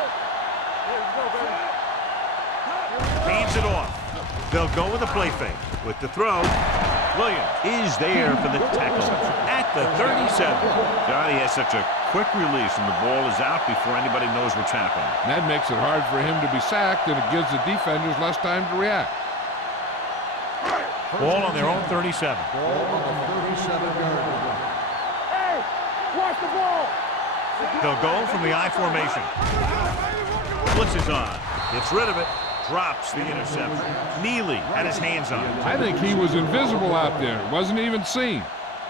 Let's go, baby. Hands it off. They'll go with a play fake. With the throw, Williams is there for the tackle at the 37. Johnny has such a quick release and the ball is out before anybody knows what's happening. And that makes it hard for him to be sacked, and it gives the defenders less time to react. Ball on their own 37. Ball on the 37-yard line. Hey, watch the ball. They'll go from the I formation. Blitz is on. Gets rid of it. Drops the interception. Neely had his hands on it. I think he was invisible out there. Wasn't even seen.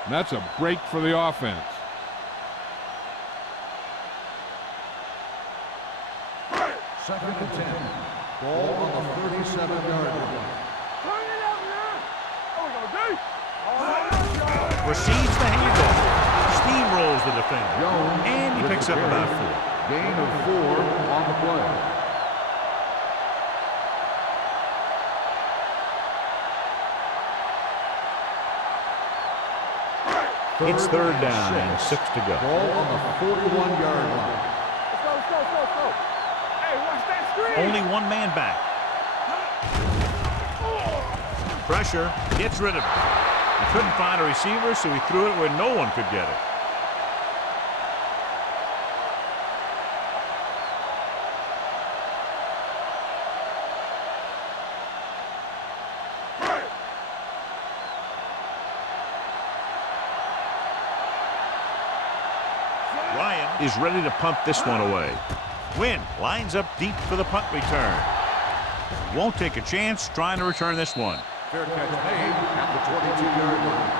And that's a break for the offense. Second and 10. Ball on the 37-yard line. Turn it up now. Oh, we go deep. Proceeds the handoff. Steamrolls the defender. Jones And he with picks the up about carry. 4. Gain of 4 on the play. It's third down and 6 to go. Ball on the 41-yard line. Let's go, let's go, let's go, let's go. Hey, watch that screen. Only one man back. Pressure. Gets rid of it. He couldn't find a receiver, so he threw it where no one could get it. Ryan is ready to punt this one away. Wynn lines up deep for the punt return. Won't take a chance trying to return this one. Fair catch made at the 22-yard line.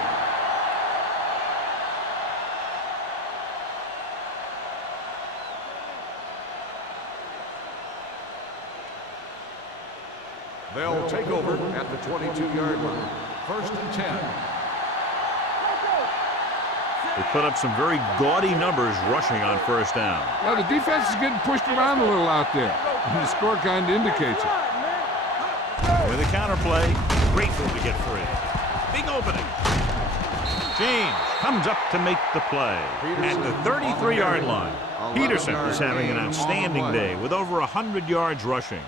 They'll take over at the 22-yard line. 1st and 10. They put up some very gaudy numbers rushing on 1st down. Well, the defense is getting pushed around a little out there, and the score kind of indicates it. With a counterplay, grateful to get free. Big opening. James comes up to make the play at the 33-yard line. Peterson is having an outstanding day with over 100 yards rushing.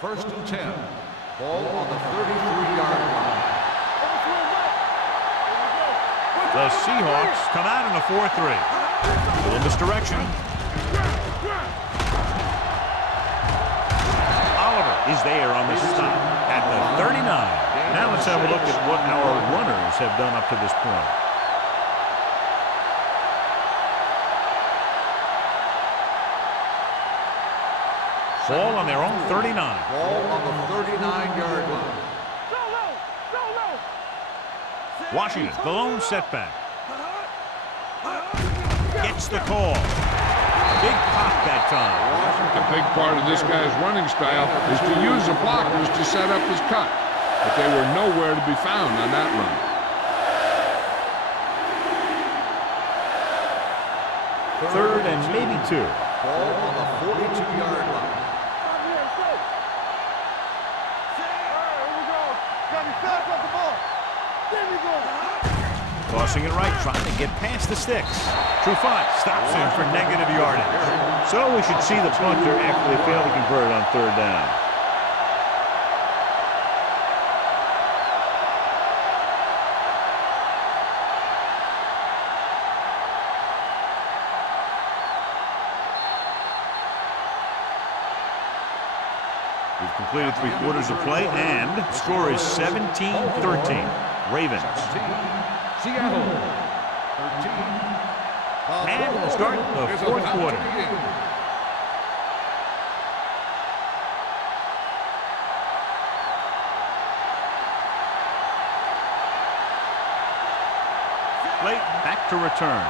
First and 10. Ball on the 33-yard line. The Seahawks come out in a 4-3. Little misdirection. Oliver is there on the stop at the 39. Now let's have a look at what our runners have done up to this point. Ball on their own 39. Ball on the 39-yard line. Washington, the lone setback. Gets the call. Big pop that time. A big part of this guy's running style is to use the blockers to set up his cut, but they were nowhere to be found on that run. Third and maybe 2. Ball on the 42-yard line. Tossing it right, trying to get past the sticks. Trufant stops him for negative yardage. So we should see the punter after they fail to convert on 3rd down. We've completed 3/4 of play, and the score is 17-13. Ravens. Seattle. 13. And we'll start the 4th quarter. Late back to return.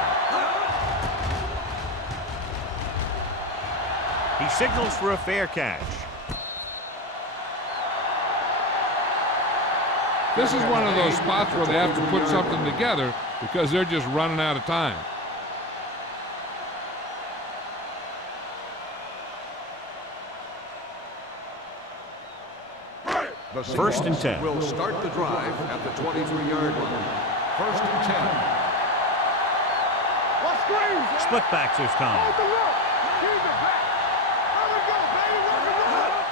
He signals for a fair catch. This is one of those spots where they have to put something together because they're just running out of time. The 1st and 10. Will start the drive at the 23-yard line. 1st and 10. Split backs this time.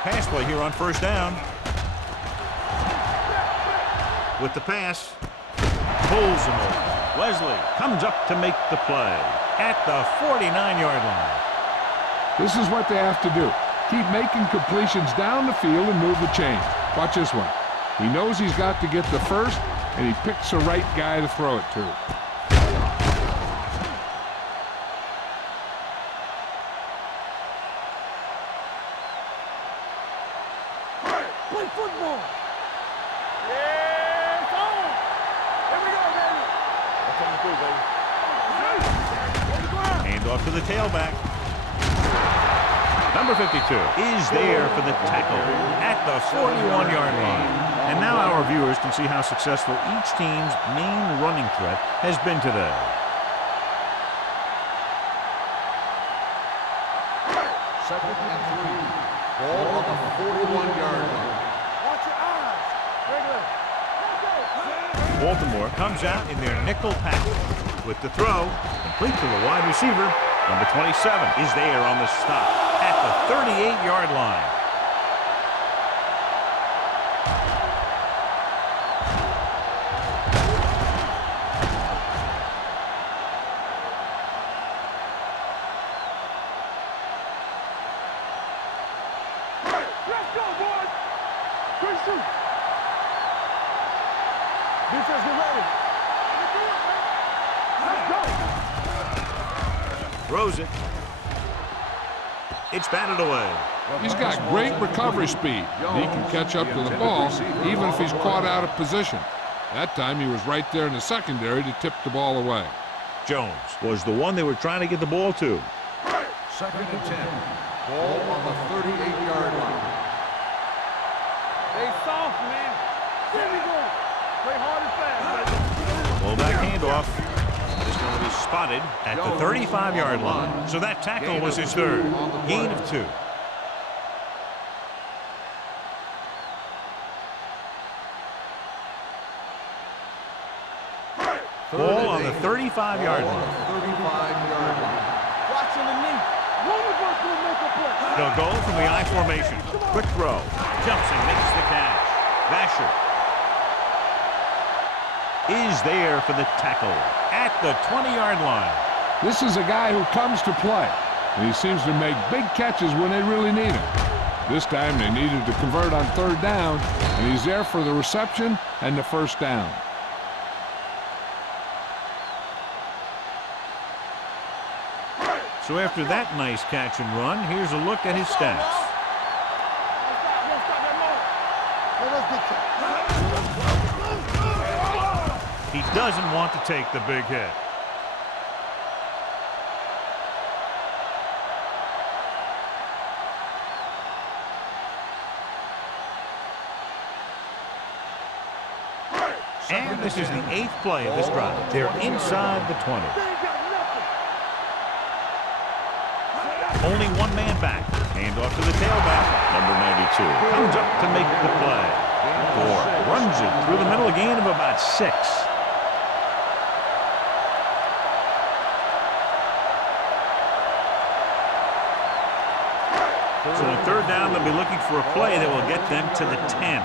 Pass play here on 1st down. With the pass, pulls him over. Wesley comes up to make the play at the 49-yard line. This is what they have to do. Keep making completions down the field and move the chains. Watch this one. He knows he's got to get the first, and he picks the right guy to throw it to. Play football. Yeah, it's on. Here we go, baby. That's coming through, baby. Hand off to the tailback. Number 52 is there for the tackle at the 41-yard line. And now our viewers can see how successful each team's main running threat has been today. Second and 3. Ball on the 41-yard line. Watch your eyes. Regular. Baltimore comes out in their nickel package with the throw complete to the wide receiver. Number 27 is there on the stop at the 38-yard line. Let's go, boys. Good shoot. Defense, get ready. Let's go. Throws it. It's batted away. He's got great recovery speed. He can catch up to the ball even if he's caught out of position. That time he was right there in the secondary to tip the ball away. Jones was the one they were trying to get the ball to. 2nd and 10. Ball on the 38-yard line. They soft, man. Here we go. Play hard and fast. Well, that handoff is going to be spotted at the 35-yard line. So that tackle was his third. Gain of 2. Ball on the 35-yard line. 35-yard line. Watching the knee. Wonderful to make a play. They'll go from the I formation. Quick throw. Jumps and makes the catch. Vasher is there for the tackle at the 20-yard line. This is a guy who comes to play, and he seems to make big catches when they really need him. This time they needed to convert on 3rd down, and he's there for the reception and the 1st down. So after that nice catch and run, here's a look at his stats. He doesn't want to take the big hit. And this is the 8th play of this drive. They're inside the 20. Only one man back. Hand off to the tailback. Number 92 comes up to make the play. Gore runs it through the middle, a gain of about 6. So on 3rd down, they'll be looking for a play that will get them to the 10.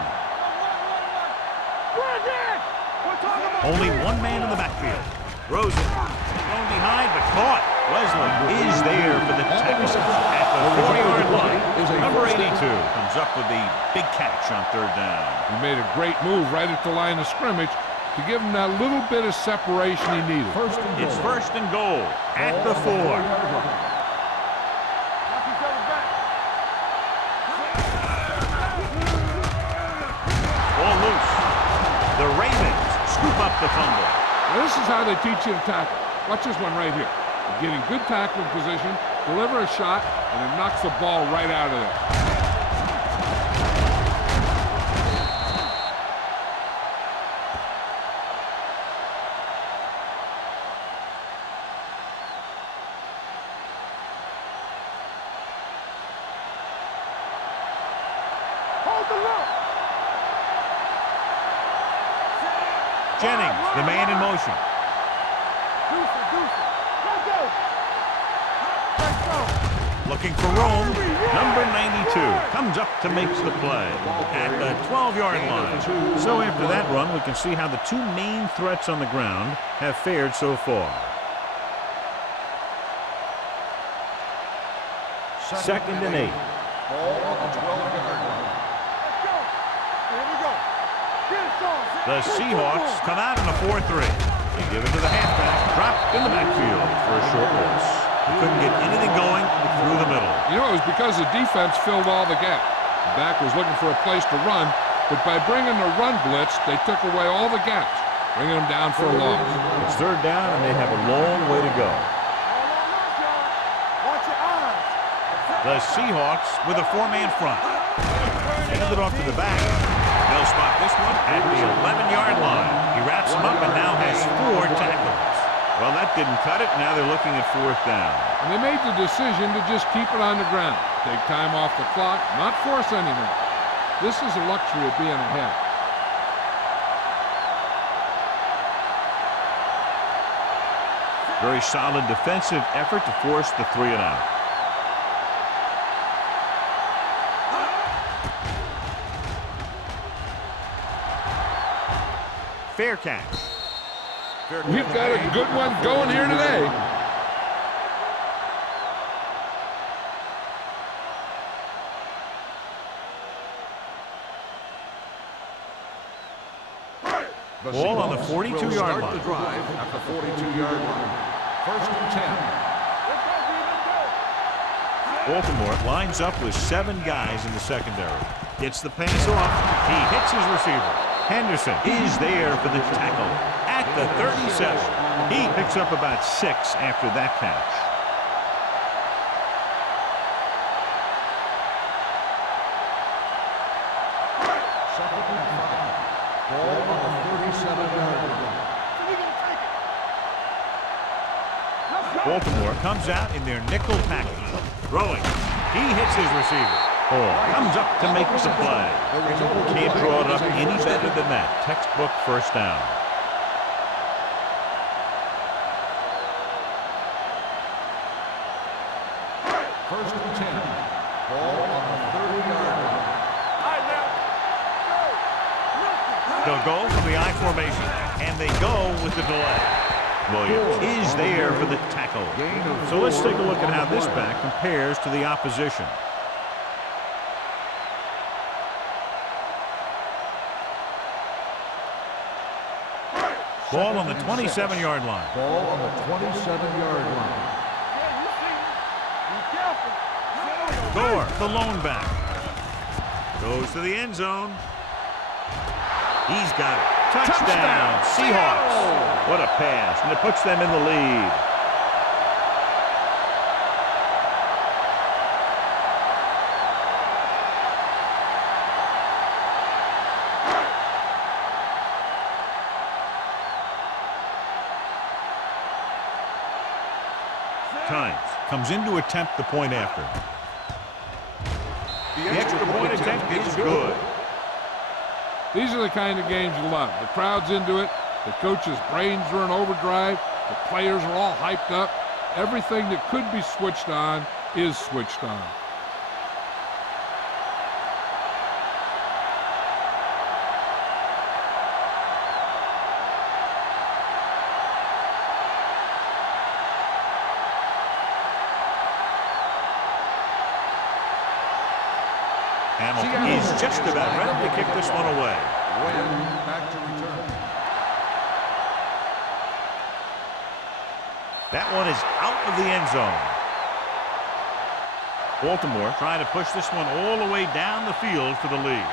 Only one man in the backfield. Throws it. Going behind, but caught. Wesley is there for the tackle at the 40-yard line. Number 82 comes up with the big catch on 3rd down. He made a great move right at the line of scrimmage to give him that little bit of separation he needed. It's 1st and goal at the 4. Ball loose. The Ravens scoop up the fumble. Now, this is how they teach you to tackle. Watch this one right here. You're getting good tackling position, deliver a shot, and it knocks the ball right out of there. Jennings, the man in motion. Looking for room. Number 92 comes up to make the play at the 12-yard line. So after that run, we can see how the 2 main threats on the ground have fared so far. 2nd and 8. Ball on the 12-yard line. The Seahawks come out in a 4-3. They give it to the halfback, dropped in the backfield for a short loss. He couldn't get anything going through the middle. You know, it was because the defense filled all the gaps. The back was looking for a place to run, but by bringing the run blitz, they took away all the gaps, bringing them down for a loss. It's 3rd down, and they have a long way to go. The Seahawks with a 4-man front. Handed it off to the back. They'll spot this one at the 11-yard line. He wraps him up and now has 4 tackles. Well, that didn't cut it. Now they're looking at 4th down. And they made the decision to just keep it on the ground. Take time off the clock, not force anything. This is a luxury of being ahead. Very solid defensive effort to force the 3 and out. Fair catch. We've got a good one going here today. Ball on the 42-yard line. The drive at the 42-yard line. 1st and 10. Baltimore lines up with 7 guys in the secondary. Gets the pass off. He hits his receiver. Henderson is there for the tackle at the 37. He picks up about 6 after that catch. Second and 5. Ball on the 37-yard line. Baltimore comes out in their nickel package. Throwing. He hits his receiver. Comes up to make the play. Can't draw it up any better than that. Textbook first down. First and 10. Ball on the 30-yard line. They'll go from the I formation, and they go with the delay. Williams is there for the tackle. So let's take a look at how this back compares to the opposition. Ball on the 27-yard line. Ball on the 27-yard line. Gore, the lone back. Goes to the end zone. He's got it. Touchdown, Seahawks. What a pass, and it puts them in the lead. Times comes in to attempt the point after. The extra point attempt is good. These are the kind of games you love. The crowd's into it. The coach's brains are in overdrive. The players are all hyped up. Everything that could be switched on is switched on. Hamilton is just about ready to kick this one away. Back to return. That one is out of the end zone. Baltimore trying to push this one all the way down the field for the lead.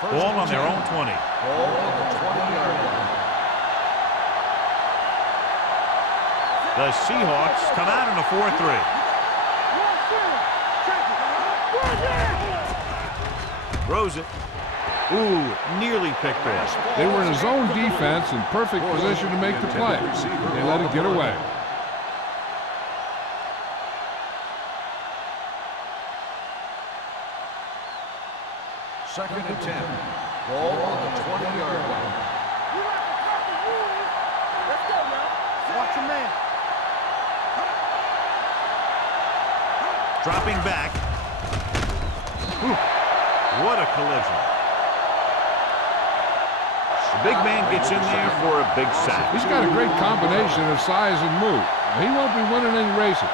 Ball on their own 20. Ball on the 20-yard line. The Seahawks come out in a 4-3. Throws it. Ooh, nearly picked off. They were in a zone defense in perfect position to make the play. They let it get away. Second and 10. Ball on the 20-yard line. Let's go, man. Watch your man. Dropping back. Ooh, what a collision. The big man gets in there for a big sack. He's got a great combination of size and move. He won't be winning any races,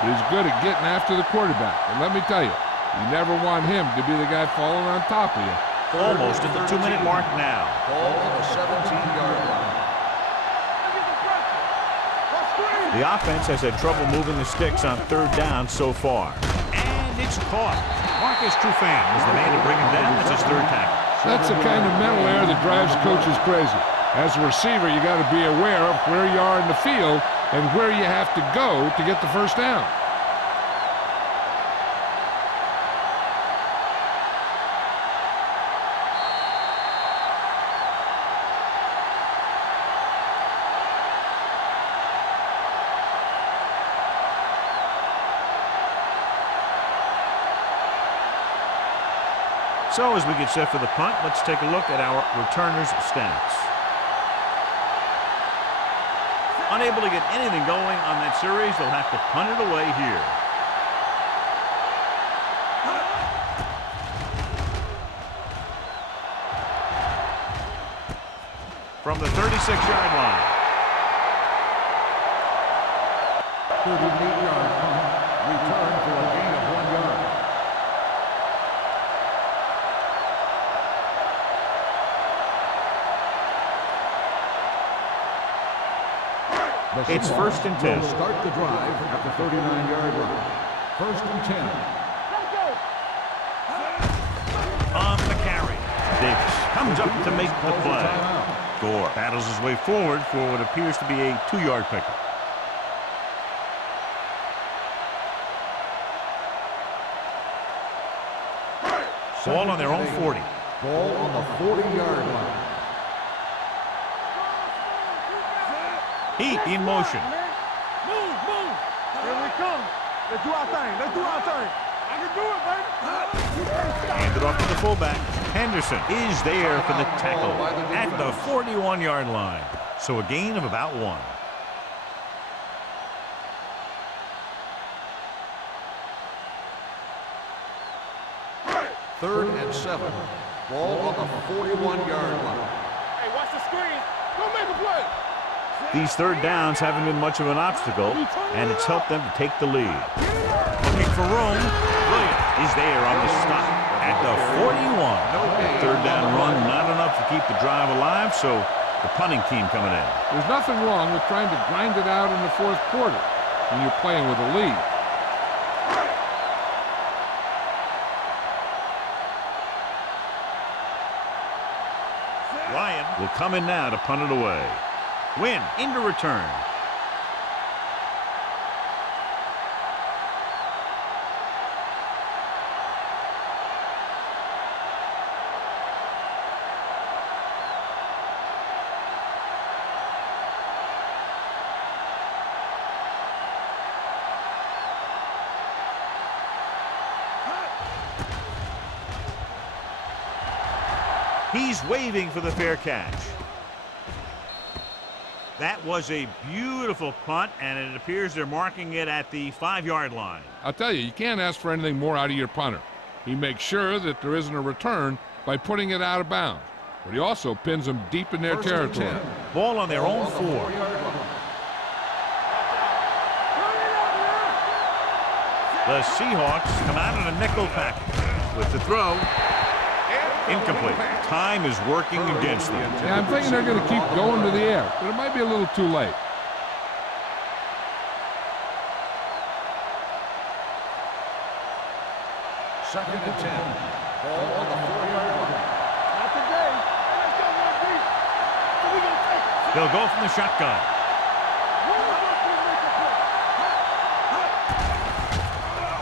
but he's good at getting after the quarterback. And let me tell you, you never want him to be the guy falling on top of you. Almost at the 2-minute mark now. Ball on the 17-yard line. The offense has had trouble moving the sticks on third down so far. And it's caught. Marcus Trufant is the man to bring him down. That's his third tackle. That's the kind of mental error that drives coaches crazy. As a receiver, you got to be aware of where you are in the field and where you have to go to get the first down. So as we get set for the punt, let's take a look at our returners' stats. Unable to get anything going on that series, they'll have to punt it away here. From the 36-yard line. 38-yard punt. Return for a gain of 1 yard. It's first and 10. Will start the drive at the 39-yard line. First and 10. Let's go. On the carry, Davis comes up to make the play. Gore battles his way forward for what appears to be a 2-yard pickup. Ball on their own 40. Ball on the 40-yard line. Heat in motion. Move, move. Here we come. Let's do our thing. Let's do our thing. I can do it, baby. Handed off to the fullback. Henderson is there for the tackle at the 41-yard line. So a gain of about 1. Third and 7. Ball on the 41-yard line. Hey, watch the screen. Go make a play. These third downs haven't been much of an obstacle, and it's helped them to take the lead. Looking for room. Williams is there on the stop at the 41. Third down run, not enough to keep the drive alive, so the punting team coming in. There's nothing wrong with trying to grind it out in the fourth quarter when you're playing with a lead. Ryan will come in now to punt it away. Win into return. He's waving for the fair catch. That was a beautiful punt, and it appears they're marking it at the 5-yard line. I'll tell you, you can't ask for anything more out of your punter. He makes sure that there isn't a return by putting it out of bounds, but he also pins them deep in their territory. Ball on their own 4. The Seahawks come out in a nickel package with the throw. Incomplete. Time is working against them. Yeah, I'm thinking they're going to keep going to the air, but it might be a little too late. Second and 10. Ball on the 4-yard line. Not today. Let's go, one deep. So we gonna take it. They'll go from the shotgun.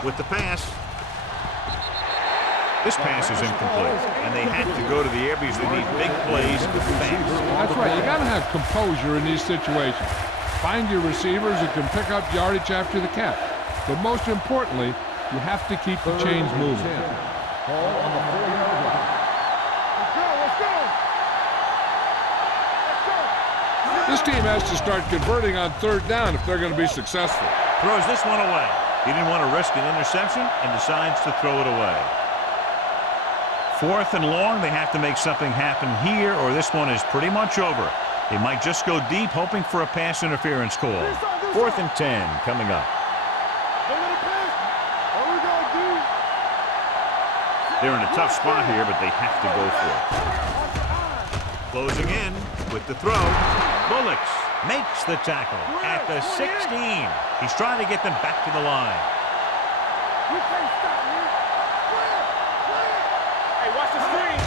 With the pass. This pass is incomplete, and they have to go to the air because they need big plays fast. That's right. You got to have composure in these situations. Find your receivers who can pick up yardage after the catch. But most importantly, you have to keep the chains moving. Ball on the 4-yard line. Let's go. This team has to start converting on third down if they're going to be successful. Throws this one away. He didn't want to risk an interception and decides to throw it away. 4th and long, they have to make something happen here, or this one is pretty much over. They might just go deep, hoping for a pass interference call. 4th and 10 coming up. They're in a tough spot here, but they have to go for it. Closing in with the throw. Bullocks makes the tackle at the 16. He's trying to get them back to the line. You can't stop me. Hey, watch the screen.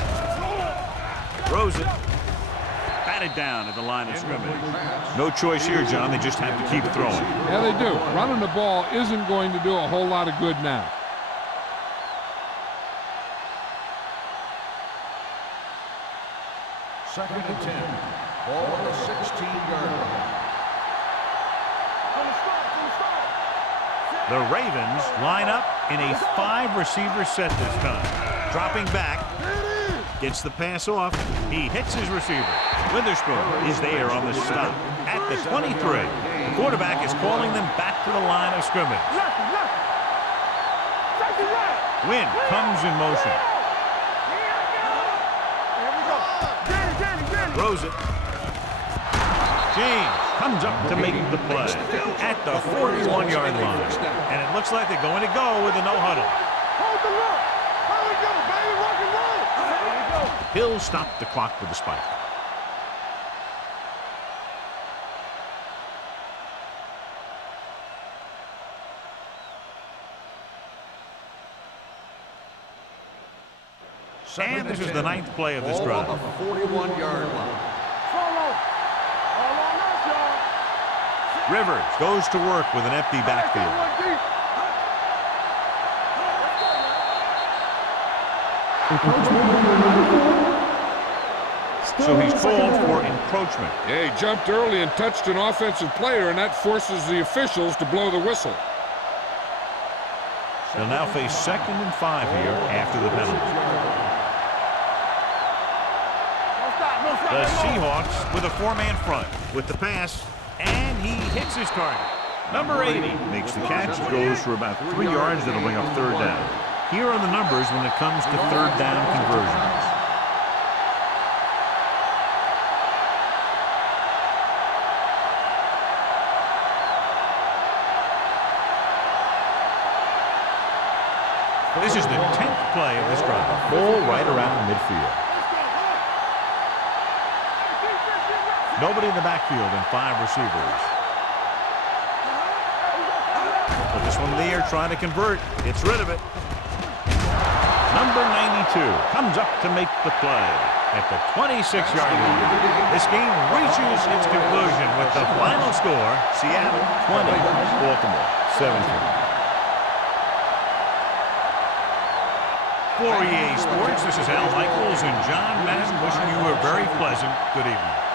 Throws it. Batted down at the line of scrimmage. No choice here, John. They just have to keep throwing. Yeah, they do. Running the ball isn't going to do a whole lot of good now. Second and 10. Ball on the 16-yard line. The Ravens line up in a 5-receiver set this time. Dropping back. Gets the pass off. He hits his receiver. Witherspoon is there on the stop at the 23. The quarterback is calling them back to the line of scrimmage. Win comes in motion. Throws it. James comes up to make the play at the 41-yard line. And it looks like they're going to go with a no-huddle. Hold the look. Here we go, baby. Rock and roll. There we go. He'll stop the clock with a spike. And this is the 9th play of this Ball drive. on the 41-yard line. Solo. All on us, y'all. Rivers goes to work with an empty backfield. So he's called for encroachment. Yeah, he jumped early and touched an offensive player, and that forces the officials to blow the whistle. He'll now face 2nd and 5 here after the penalty. The Seahawks with a 4-man front with the pass, and he hits his target. Number 80 makes the catch, goes for about 3 yards. That'll bring up 3rd down. Here are the numbers when it comes to 3rd down conversions. This is the 10th play of this drive. Ball right around midfield. Nobody in the backfield and 5 receivers. But this one there trying to convert. Gets rid of it. Number 92 comes up to make the play at the 26-yard line. This game reaches its conclusion with the final score, Seattle 20, Baltimore 17. For EA Sports, this is Al Michaels and John Madden wishing you a very pleasant good evening.